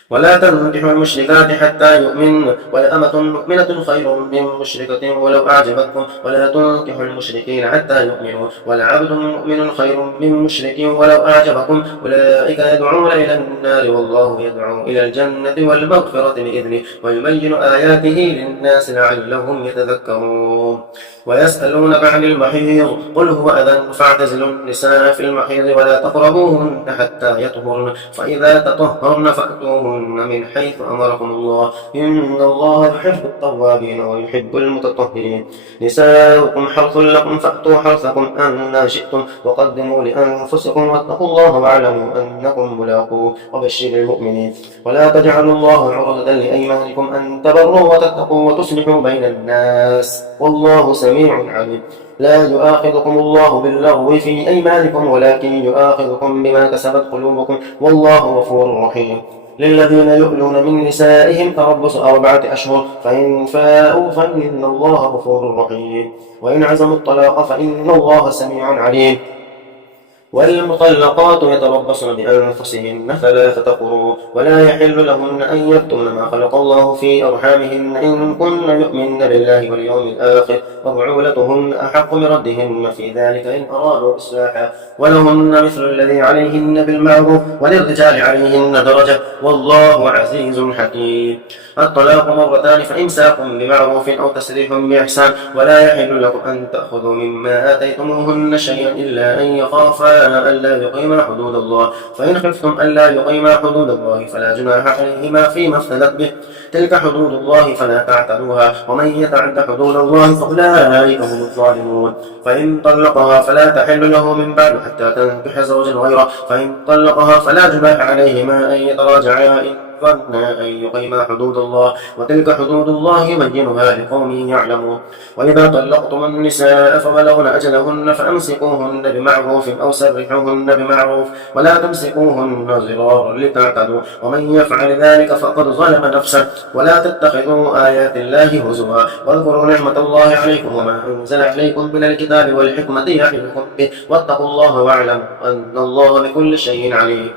ولا تنكحوا المشركات حتى يؤمن ولأمة مؤمنة خير من مشركة ولو أعجبتكم ولا تنكحوا المشركين حتى يؤمنوا ولعبد مؤمن خير من مشرك ولو أعجبكم أولئك يدعون إلى النار والله يدعو إلى الجنة والمغفرة بإذنه ويبين آياته للناس لعلهم يتذكرون ويسألونك عن المحيض قل هو أذى فاعتزلوا النساء في المحيض ولا تقربوهن حتى يطهرن فإذا تطهرن فأتوهن من حيث أمركم الله إن الله يحب التوابين ويحب المتطهرين نساؤكم حرث لكم فأتوا حرثكم أن شئتم وقدموا لأنفسكم واتقوا الله واعلموا أنكم ملاقوه وبشر المؤمنين ولا تجعلوا الله عرضة لأيمانكم أن تبروا وتتقوا وتصلحوا بين الناس والله سميع عليم لا يؤاخذكم الله باللغو في أيمانكم ولكن يؤاخذكم بما كسبت قلوبكم والله غفور رحيم للذين يؤلون من نسائهم تربص 4 أشهر فإن فاءوا فإن الله غفور رحيم وإن عزموا الطلاق فإن الله سميع عليم والمطلقات يتربصن بأنفسهن 3 قروء ولا يحل لهن أن يكتمن ما خلق الله في أرحامهن إن كن يؤمن بالله واليوم الآخر وبعولتهن أحق بردهن في ذلك إن أرادوا إصلاحا ولهن مثل الذي عليهن بالمعروف وللرجال عليهن درجة والله عزيز حكيم الطلاق 2 مرتان فإمساك بمعروف أو تسريح بإحسان ولا يحل لكم أن تأخذوا مما آتيتموهن شيئا إلا أن يخافا ألا يقيما حدود الله فإن خفتم ألا يقيما حدود الله فلا جناح عليهما فيما افتدت به تلك حدود الله فلا تعتدوها ومن يتعد حدود الله فأولئك هم الظالمون فإن طلقها فلا تحل له من بعد حتى تنكح زوجا غيره فإن طلقها فلا جناح عليهما أن يتراجعا ظن أن يقيما حدود الله وتلك حدود الله يبينها لقوم يعلمون. وإذا طلقتم النساء فبلغن أجلهن فأمسكوهن بمعروف أو سرحوهن بمعروف ولا تمسكوهن ضرارا لتعتدوا ومن يفعل ذلك فقد ظلم نفسه. ولا تتخذوا آيات الله هزوا واذكروا نعمة الله عليكم وما أنزل عليكم من الكتاب والحكمة يعظكم به واتقوا الله واعلموا أن الله بكل شيء عليم.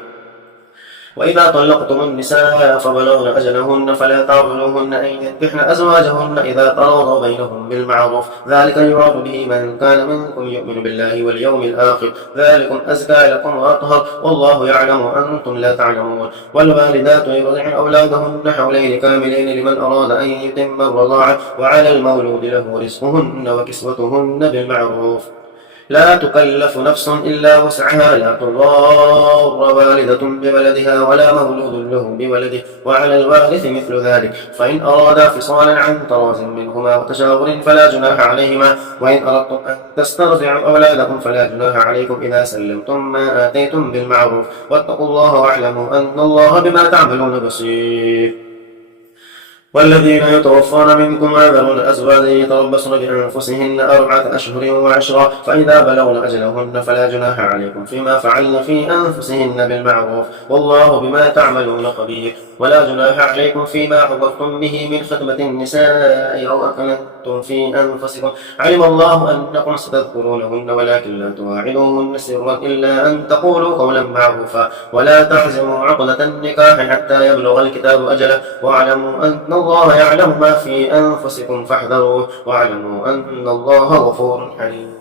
وإذا طلقتم النساء فبلغن أجلهن فلا تعضلوهن أن ينكحن أزواجهن إذا تراضوا بينهم بالمعروف ذلك يراد به من كان منكم يؤمن بالله واليوم الآخر ذلكم أزكى لكم وأطهر والله يعلم وأنتم لا تعلمون. والوالدات يرضعن أولادهن حولين كاملين لمن أراد أن يتم الرضاعة وعلى المولود له رزقهن وكسوتهن بالمعروف لا تكلف نفس إلا وسعها لا تضار والدة بولدها ولا مولود له بولده وعلى الوارث مثل ذلك فإن أرادا فصالا عن تراض منهما وتشاور فلا جناح عليهما. وإن أردتم أن تسترضعوا أولادكم فلا جناح عليكم إذا سلمتم ما آتيتم بالمعروف واتقوا الله واعلموا أن الله بما تعملون بصير. والذين يتوفون منكم ويذرون أزواجا يتربصن بأنفسهن 4 أشهر وعشرا فإذا بلغن أجلهن فلا جناح عليكم فيما فعلن في أنفسهن بالمعروف والله بما تعملون خبير. ولا جناح عليكم فيما عرضتم به من خطبة النساء أو أكنتم في أنفسكم علم الله أنكم ستذكرونهن ولكن لا تواعدوهن سرا إلا أن تقولوا قولا معروفا ولا تعزموا عقدة النكاح حتى يبلغ الكتاب أجله واعلموا أن الله يعلم ما في أنفسكم فاحذروه واعلموا أن الله غفور حليم.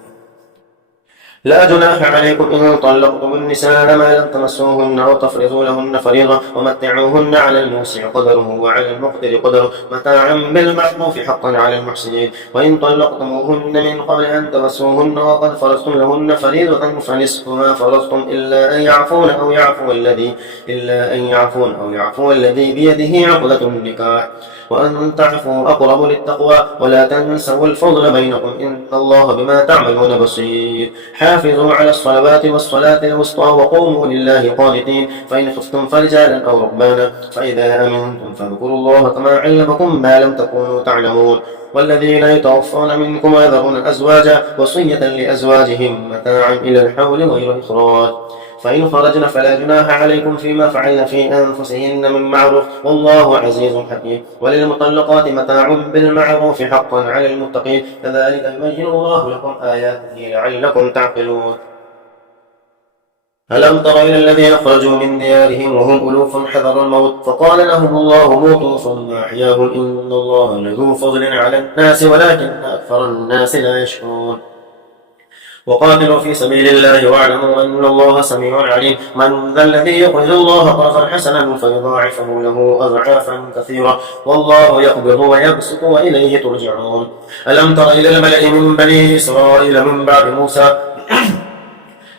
لا جناح عليكم إن طلقتم النساء ما لم تمسوهن أو تفرضوا لهن فريضة ومتعوهن على الموسع قدره وعلى المقتر قدره متاعا بالمعروف حقا على المحسنين. وإن طلقتموهن من قبل أن تمسوهن وقد فرضتم لهن فريضة فنصف ما فرضتم إلا أن يعفون أو يعفو الذي بيده عقدة النكاح وأن تعفوا أقرب للتقوى ولا تنسوا الفضل بينكم إن الله بما تعملون بصير. حافظوا على الصلوات والصلاة الوسطى وقوموا لله قانتين فإن خفتم فرجالا أو ركبانا فإذا أمنتم فاذكروا الله كما علمكم ما لم تكونوا تعلمون. والذين يتوفون منكم ويذرون أزواجا وصية لأزواجهم متاعا إلى الحول غير إخراج فإن خرجن فلا جناح عليكم فيما فعلن في أنفسهن من معروف والله عزيز حكيم. وللمطلقات متاع بالمعروف حقا على المتقين كذلك يبين الله لكم آياته لعلكم تعقلون. ألم تر إلى الذين خرجوا من ديارهم وهم ألوف حذر الموت فقال لهم الله موتوا ثم أحياهم إن الله لذو فضل على الناس ولكن أكثر الناس لا يشكرون. وقاتلوا في سبيل الله واعلموا أن الله سميع عليم. من ذا الذي يقرض الله قرضا حسنا فيضاعفه له أضعافا كثيرة والله يقبض ويبسط وإليه ترجعون. ألم تر إلى الملأ من بني إسرائيل من بعد موسى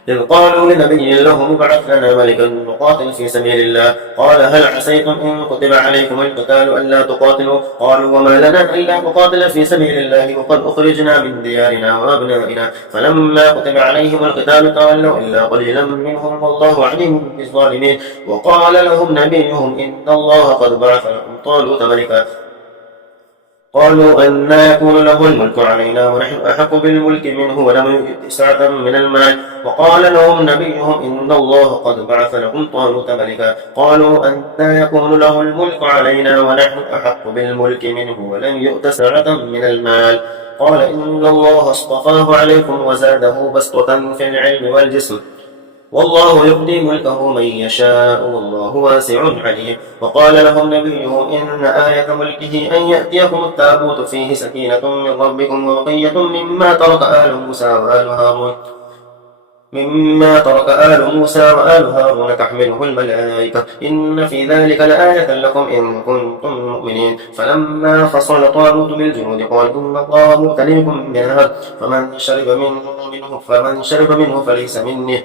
إذ قالوا لنبي له ابعث لنا ملكا نقاتل في سبيل الله قال هل عسيتم إن كتب عليكم القتال ألا تقاتلوا قالوا وما لنا إلا نقاتل في سبيل الله وقد أخرجنا من ديارنا وأبنائنا فلما كتب عليهم القتال تولوا إلا قليلا منهم والله عليم بالظالمين. وقال لهم نبيهم إن الله قد بعث لكم طالوت ملكا قالوا أن يكون له الملك علينا ونحن أحق بالملك منه ولم يؤت سعة من المال. وقال لهم نبيهم إن الله قد بعث لكم طالوت ملكا قالوا أن يكون له الملك علينا ونحن أحق بالملك منه ولم يؤت سعة من المال. قال إن الله اصطفاه عليكم وزاده بسطة في العلم والجسم والله يؤتي ملكه من يشاء والله واسع عليم. وقال لهم نبيهم إن آية ملكه أن يأتيكم التابوت فيه سكينة من ربكم وبقية مما ترك آل موسى وآل هارون تحمله الملائكة إن في ذلك لآية لكم إن كنتم مؤمنين. فلما فصل طالوت بالجنود قال إن الله مبتليكم بنهر فمن شرب منه فليس مني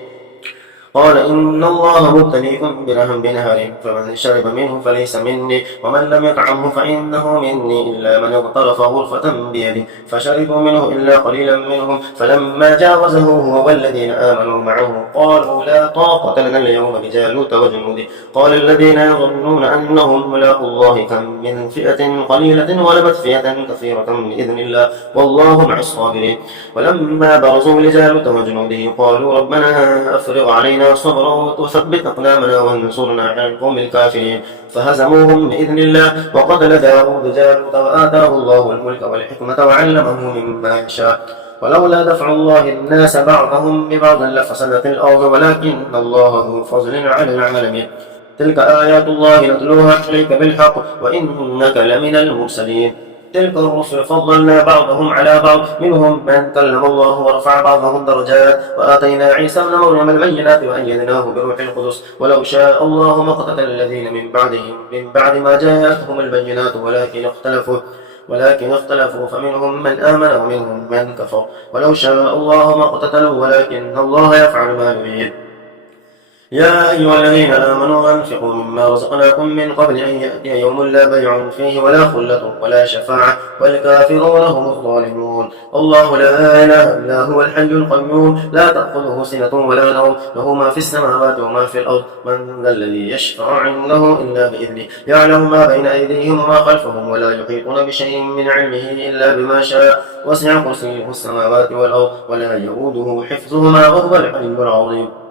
قال إن الله مبتليكم بنهر فمن شرب منه فليس مني ومن لم يطعمه فإنه مني إلا من اغترف غرفة بيده فشربوا منه إلا قليلا منهم فلما جاوزه هو والذين آمنوا معه قالوا لا طاقة لنا اليوم بجالوت وجنوده قال الذين يظنون أنهم ملاقو الله كم من فئة قليلة غلبت فئة كثيرة بإذن الله والله مع الصابرين ولما برزوا لجالوت وجنوده قالوا ربنا أفرغ علينا صبرا وثبت أقدامنا وانصرنا على القوم الكافرين فهزموهم بإذن الله وقتل داود جالوت وآتاه الله الملك والحكمة وعلمه مما يشاء ولولا دفع الله الناس بعضهم ببعض لفسدت الأرض ولكن الله ذو فضل على العالمين تلك آيات الله نتلوها عليك بالحق وإنك لمن المرسلين تلك الرسل فضلنا بعضهم على بعض منهم من كلم الله ورفع بعضهم درجات وآتينا عيسى ابن مريم البينات وأيدناه بروح القدس ولو شاء الله ما اقتتل الذين من بعدهم من بعد ما جاءتهم البينات ولكن اختلفوا فمنهم من آمن ومنهم من كفر ولو شاء الله ما اقتتلوا ولكن الله يفعل ما يريد يا أيها الذين آمنوا أنفقوا مما رزقناكم من قبل أن يأتي يوم لا بيع فيه ولا خلة ولا شفاعة والكافرون هم الظالمون الله لا إله إلا هو الحي القيوم لا تأخذه سنة ولا نوم له ما في السماوات وما في الأرض من ذا الذي يشفع عنده إلا بإذنه يعلم ما بين أيديهم وما خلفهم ولا يحيطون بشيء من علمه إلا بما شاء وسع كرسيه السماوات والأرض ولا يؤوده حفظهما وهو العلي العظيم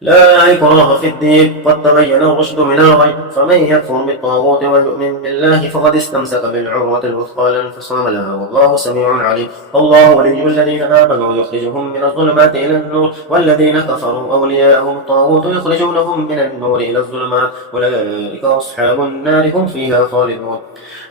لا إكراه في الدين قد تبين الرشد من الغي فمن يكفر بالطاغوت ويؤمن بالله فقد استمسك بالعروة الوثقى لا انفصام لها والله سميع عليم الله ولي الذين آمنوا يخرجهم من الظلمات إلى النور والذين كفروا أولياءهم الطاغوت يخرجونهم من النور إلى الظلمات أولئك أصحاب النار هم فيها خالدون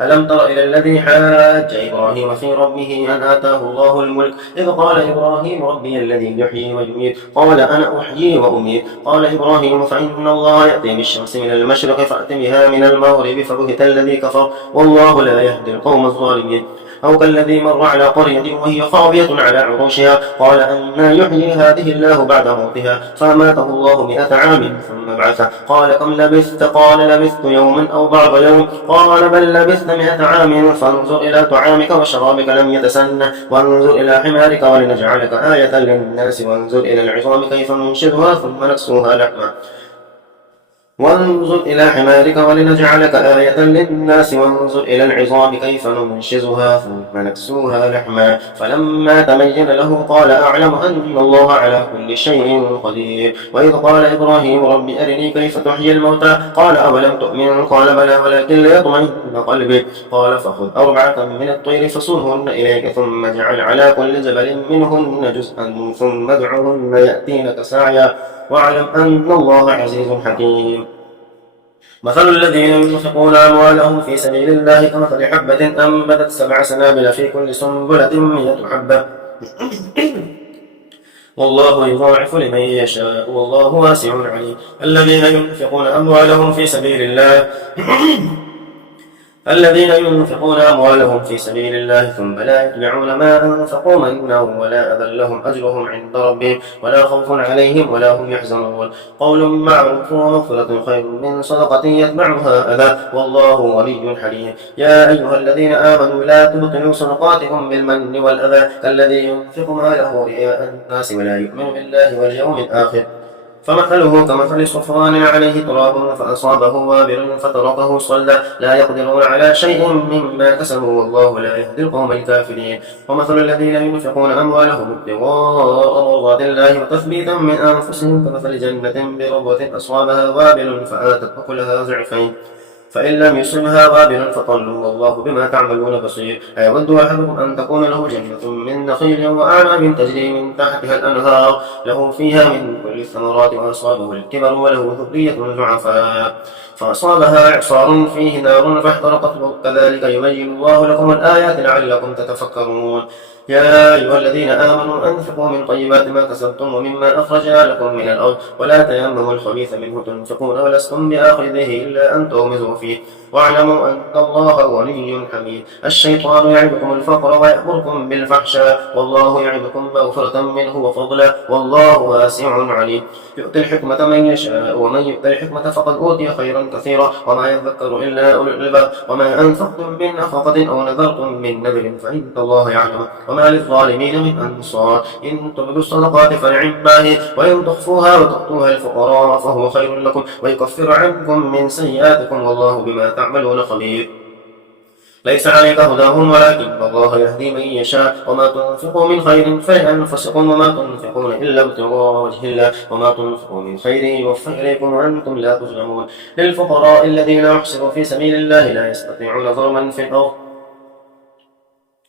ألم تر إلى الذي حاج إبراهيم في ربه أن آتاه الله الملك إذ قال إبراهيم ربي الذي يحيي ويميت قال أنا أحيي وأميت قال إبراهيم فإن الله يأتي بالشمس من المشرق فأت بها من المغرب فبهت الذي كفر والله لا يهدي القوم الظالمين أو كالذي مر على قرية وهي خاوية على عروشها قال أن يحيي هذه الله بعد موتها فأماته الله 100 عام ثم بعثه قال كم لبثت قال لبثت يوما أو بعض يوم قال بل لبثت 100 عام فانظر إلى طعامك وشرابك لم يتسنه وانظر إلى حمارك ولنجعلك آية للناس وانظر إلى العظام كيف ننشدها ثم نكسوها لحما وانظر إلى حمارك ولنجعلك آية للناس وانظر إلى العظام كيف ننشزها ثم نكسوها لحما فلما تبين له قال أعلم أن الله على كل شيء قدير وإذ قال إبراهيم رب أرني كيف تحيي الموتى قال أولم تؤمن قال بلى ولكن ليطمئن قلبي قال فخذ 4 من الطير فصرهن إليك ثم اجعل على كل جبل منهن جزءا ثم ادعهن يأتينك سعيا واعلم أن الله عزيز حكيم مثل الذين ينفقون أموالهم في سبيل الله كمثل حبة أنبتت 7 سنابل في كل سنبلة 100 حبة والله يضاعف لمن يشاء والله واسع عليم الذين ينفقون أموالهم في سبيل الله ثم لا يتبعون ما أنفقوا منا ولا أذى لهم أجرهم عند ربهم ولا خوف عليهم ولا هم يحزنون قول معروف ومغفرة خير من صدقة يتبعها أذى والله غني حليم يا أيها الذين آمنوا لا تبطلوا صدقاتكم بالمن والأذى كالذي ينفق ماله رئاء الناس ولا يؤمن بالله واليوم الآخر فمثله كمثل صفوان عليه تراب فأصابه وابل فتركه صلدا لا يقدرون على شيء مما كسبوا والله لا يهدي القوم الكافرين ومثل الذين ينفقون أموالهم ابتغاء مرضات الله وتثبيتا من أنفسهم كمثل جنة بربوة أصابها وابل فآتت أكلها ضعفين فإن لم يصبها وابل فطل والله بما تعملون بصير أيود أحدكم أن تكون له جنة من نخيل وأعناب تجري من تحتها الأنهار له فيها من كل الثمرات وأصابه الكبر وله ذرية ضعفاء فأصابها إعصار فيه نار فاحترقت كذلك يبين الله لكم الآيات لعلكم تتفكرون يا أيها الذين آمنوا أنفقوا من طيبات ما كسبتم ومما أخرجنا لكم من الأرض ولا تيمموا الخبيث منه تنفقون ولستم بآخذه إلا أن تغمزوا فيه واعلموا أن الله غني حميد. الشيطان يعدكم الفقر ويأمركم بالفحشاء والله يعدكم مغفرة منه وفضلا والله واسع عليم. يؤتي الحكمة من يشاء ومن يؤتي الحكمة فقد أوتي خيرا كثيرا وما يذكر إلا أولو الألباب. وما أنفقتم من نفقة أو نذرتم من نذر فإن الله يعلم وما للظالمين من أنصار. إن تبدوا الصدقات فنعما هي وإن تخفوها وتؤتوها الفقراء فهو خير لكم ويكفر عنكم من سيئاتكم والله بما تعملون خبير. ليس عليك هداهم ولكن الله يهدي من يشاء وما تنفقوا من خير فلأنفسكم وما تنفقون إلا ابتغاء وجه الله وما تنفقوا من خير يوفى إليكم وأنتم لا تظلمون. للفقراء الذين يحسنوا في سبيل الله لا يستطيعون ضربا في الأرض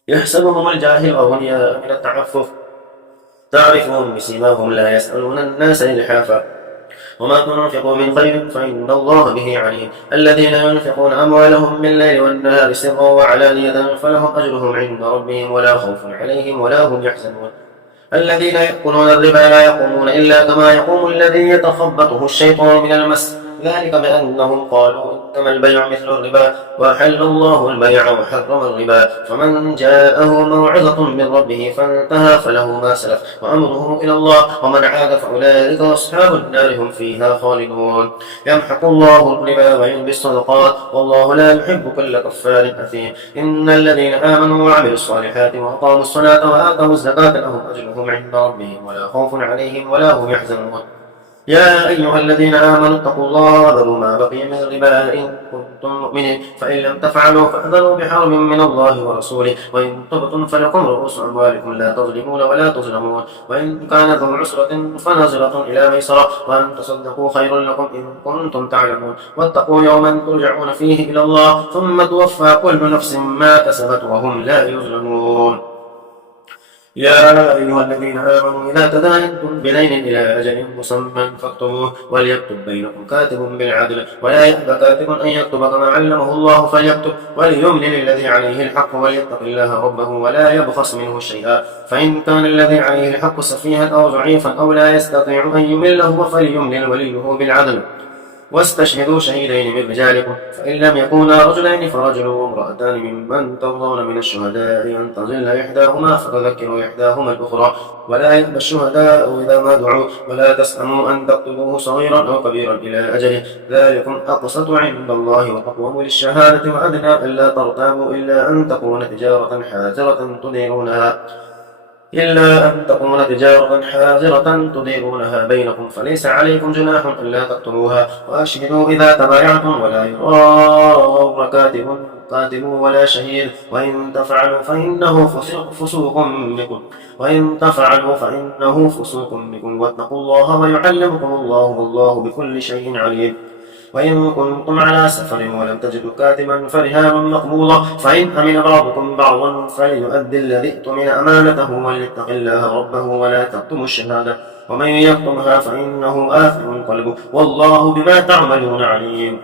يحسبهم الجاهل أغنياء من التعفف تعرفهم بسيماهم لا يسألون الناس إلحافا وما تنفقوا من خير فإن الله به عليم. الذين ينفقون أموالهم بالليل والنهار سرا وعلانية فلهم أجرهم عند ربهم ولا خوف عليهم ولا هم يحزنون. الذين يأكلون الربا لا يقومون إلا كما يقوم الذي يتخبطه الشيطان من المس ذلك بأنهم قالوا إنما البيع مثل الربا وأحل الله البيع وحرم الربا. فمن جاءه موعظة من ربه فانتهى فله ما سلف وأمره إلى الله ومن عاد فأولئك أصحاب النار هم فيها خالدون. يمحق الله الربا ويلبي الصدقات والله لا يحب كل كفار أثيم. إن الذين آمنوا وعملوا الصالحات وأقاموا الصلاة وآتوا الزكاة لهم أجرهم عند ربهم ولا خوف عليهم ولا هم يحزنون. يا أيها الذين آمنوا اتقوا الله وذروا ما بقي من الربا إن كنتم مؤمنين فإن لم تفعلوا فأذنوا بحرب من الله ورسوله وإن تبتم فلكم رؤوس أموالكم لا تظلمون ولا تظلمون. وإن كان ذو عسرة فنظرة إلى ميسرة وأن تصدقوا خير لكم إن كنتم تعلمون. واتقوا يوما ترجعون فيه إلى الله ثم توفى كل نفس ما كسبت وهم لا يظلمون. يا أيها الذين آمنوا إذا تداينتم بدين إلى أجل مسمى فاكتبوه وليكتب بينكم كاتب بالعدل ولا يأبى كاتب أن يكتب كما علمه الله فليكتب وليملل الذي عليه الحق وليتق الله ربه ولا يبخس منه شيئا. فإن كان الذي عليه الحق سفيها أو ضعيفا أو لا يستطيع أن يمله فليملل وليه بالعدل واستشهدوا شهيدين من رجالكم فإن لم يكونا رجلين فرجل وامرأتان ممن ترضون من الشهداء أن تضل إحداهما فتذكر إحداهما الأخرى ولا يأبى الشهداء إذا ما دعوا ولا تسأموا أن تكتبوه صغيرا أو كبيرا إلى أجله ذلكم أقسط عند الله وأقوم للشهادة وأدنى ألا ترتابوا إلا أن تكون تجارة حاضرة تديرونها بينكم فليس عليكم جناح ألا تكتبوها وأشهدوا إذا تبايعتم ولا يضار كاتب ولا شهيد وإن تفعلوا فإنه فسوق بكم واتقوا الله ويعلمكم الله والله بكل شيء عليم. وإن كنتم على سفر ولم تجدوا كاتبا فرهان مقبوضة فإن أمن بعضكم بعضا فليؤدي الذي اؤتمن أمانته وليتق الله ربه ولا تكتموا الشهادة ومن يكتمها فإنه آثم قلبه والله بما تعملون عليم.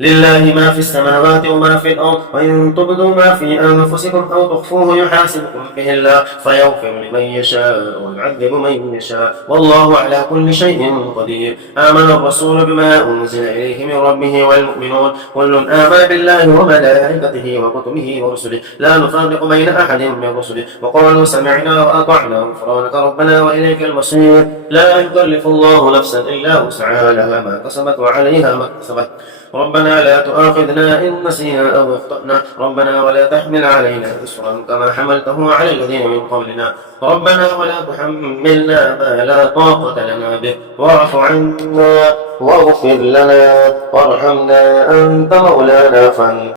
لله ما في السماوات وما في الأرض وإن تبدوا ما في أنفسكم أو تخفوه يحاسبكم به الله فيغفر لمن يشاء ويعذب من يشاء والله على كل شيء قدير. آمن الرسول بما أنزل إليه من ربه والمؤمنون كل آمن بالله وملائكته وكتبه ورسله لا نفرق بين أحد من رسله وقالوا سمعنا وأطعنا غفرانك ربنا وإليك المصير. لا يكلف الله نفسا إلا وسعها لها ما كسبت وعليها ما اكتسبت. ربنا لا تؤاخذنا إن نسينا أو أخطأنا ربنا ولا تحمل علينا إصرا كما حملته على الذين من قبلنا ربنا ولا تحملنا ما لا طاقة لنا به واعف عنا واغفر لنا وارحمنا أنت مولانا